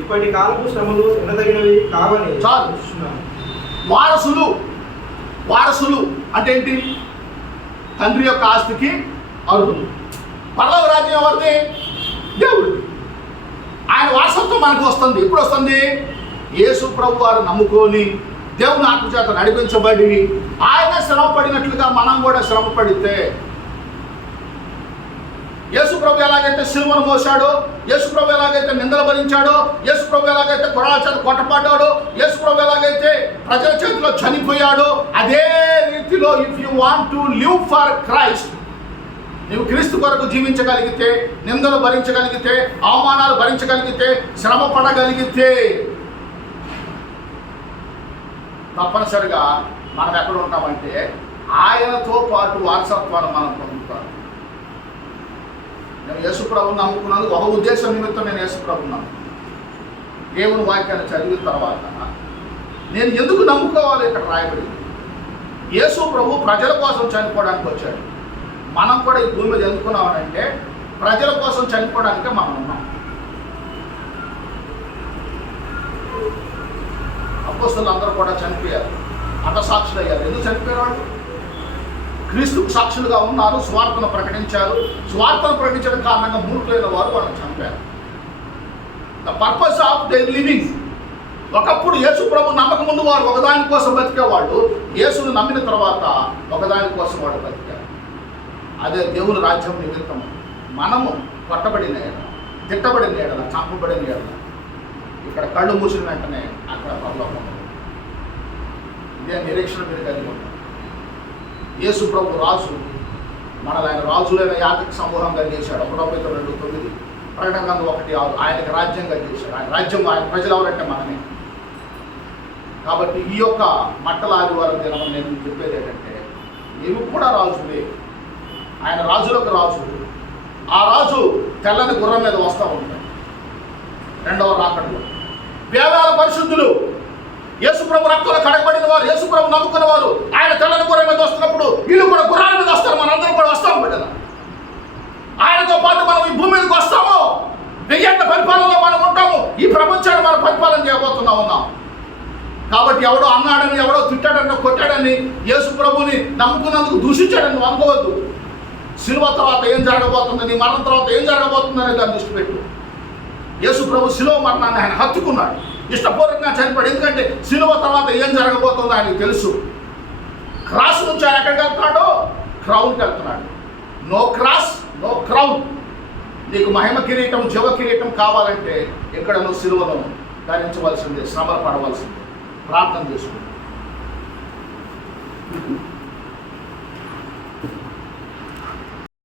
ఇప్పటి కాలపు శ్రమలు ఎనదగినవి కావని చూస్తున్నాను. వారసులు, వారసులు అంటే ఏంటి? తండ్రి యొక్క ఆస్తికి అర్హులు. పరలోక రాజ్యం ఎవరిది? దేవుడిది. ఆయన వారసత్వం మనకు వస్తుంది. ఎప్పుడు వస్తుంది? యేసు ప్రభు వారు నమ్ముకొని దేవుని ఆత్మ చేత నడిపించబడి ఆయన శ్రమ పడినట్లుగా మనం కూడా శ్రమ పడితే, యేసుప్రభు ఎలాగైతే సిలువను మోసాడో, యేసుప్రభు ఎలాగైతే నిందలు భరించాడో, యేసుప్రభు ఎలాగైతే కొరడాల చేత కొట్టబడ్డాడో, యేసుప్రభు ఎలాగైతే ప్రజల చేతిలో చనిపోయాడో, అదే రీతిలో if you want to live for Christ, నీవు క్రీస్తు కొరకు జీవించగలిగితే, నిందలు భరించగలిగితే, అవమానాలు భరించగలిగితే, శ్రమ పడగలిగితే, తప్పనిసరిగా మనం ఎక్కడ ఉంటామంటే ఆయనతో పాటు వారసత్వాన్ని మనం పొందుతాం. నేను యేసుప్రభుని నమ్ముకున్నాను, ఒక ఉద్దేశం నిమిత్తం నేను యేసుప్రభుని నమ్ముకున్నాను. దేవుని వాక్యాన్ని చదివిన తర్వాత నేను ఎందుకు నమ్ముకోవాలి ఇక్కడ రాయబడింది. యేసుప్రభు ప్రజల కోసం చనిపోవడానికి వచ్చాడు. మనం కూడా ఈ భూమి మీద ఎందుకున్నామనంటే ప్రజల కోసం చనిపోవడానికే మనం ఉన్నాం. అపోస్తలులు అందరూ కూడా చనిపోయారు, హతసాక్షులు అయ్యారు. ఎందుకు చనిపోయారు వాళ్ళు? క్రీస్తుకు సాక్షులుగా ఉన్నారు, స్వార్థను ప్రకటించారు. స్వార్థను ప్రకటించడం కారణంగా మూర్ఖులైన వారు వాళ్ళని చంపారు. The purpose of their living. ఒకప్పుడు యేసు ప్రభు నమ్మక ముందు వారు ఒకదాని కోసం బతికేవాళ్ళు, యేసును నమ్మిన తర్వాత ఒకదాని కోసం వాడు బతికారు. అదే దేవుని రాజ్యం నిమిత్తం మనము కొట్టబడిన ఎడల, తిట్టబడిన ఎడల, చంపబడిన ఎడల, ఇక్కడ కళ్ళు మూసిన వెంటనే అక్కడ పరలోకం. ఇదే నిరీక్షణ మీరు కలిగి ఉంటాం. యేసు ప్రభు రాజు, మనల్ని ఆయన రాజులైన యాజక సమూహంగా చేశాడు. 1 Peter 2:9, ప్రకటన గ్రంథం 1:6 ఆయనకి రాజ్యంగా చేశాడు. ఆయన రాజ్యం, ఆయన ప్రజలు ఎవరంటే మనమే. కాబట్టి ఈ యొక్క మట్టల ఆదివారం దినం నేను చెప్పేది ఏంటంటే, నీవు కూడా రాజువే. ఆయన రాజులకు రాజు. ఆ రాజు తెల్లని గుర్రం మీద వస్తూ ఉంటాడు రెండవ రాకడలో. వేవేల పరిశుద్ధులు, యేసుప్రభు రక్తంలో కడగబడిన వారు, యేసుప్రభు నమ్ముకున్న వారు ఆయన తెల్లని గుర్రం మీద వస్తున్నప్పుడు వీళ్ళు కూడా గుర్రాల మీద వస్తారు. మనందరం కూడా వస్తాము బిడ్డల. ఆయనతో పాటు మనం ఈ భూమి మీదకి వస్తాము. 1000 ఏళ్ల పరిపాలనలో మనం ఉంటాము. ఈ ప్రపంచాన్ని మనం పరిపాలన ఉన్నాం. కాబట్టి ఎవడో అన్నాడని, ఎవడో తిట్టాడని, కొట్టాడని, యేసుప్రభుని నమ్ముకున్నందుకు దూషించాడని నువ్వు అనుకోవద్దు. సిలువ తర్వాత ఏం జరగబోతుంది, నీ మరణం తర్వాత ఏం జరగబోతుంది అనేది దాన్ని దృష్టి పెట్టు. యేసుప్రభు సిలువ మరణాన్ని ఆయన హత్తుకున్నాడు, ఇష్టపూర్వకంగా చనిపోయాడు. ఎందుకంటే సిలువ తర్వాత ఏం జరగబోతుందో ఆయనకు తెలుసు. క్రాస్ నుంచి ఆయన ఎక్కడికి వెళ్తున్నాడో క్రౌన్కి వెళ్తున్నాడు. No cross, no crown. నీకు మహిమ కిరీటం, జీవ కిరీటం కావాలంటే ఇక్కడ నువ్వు సిలువను ధరించవలసిందే, శ్రమలు పడవలసిందే. ప్రార్థన చేసుకుంటాం.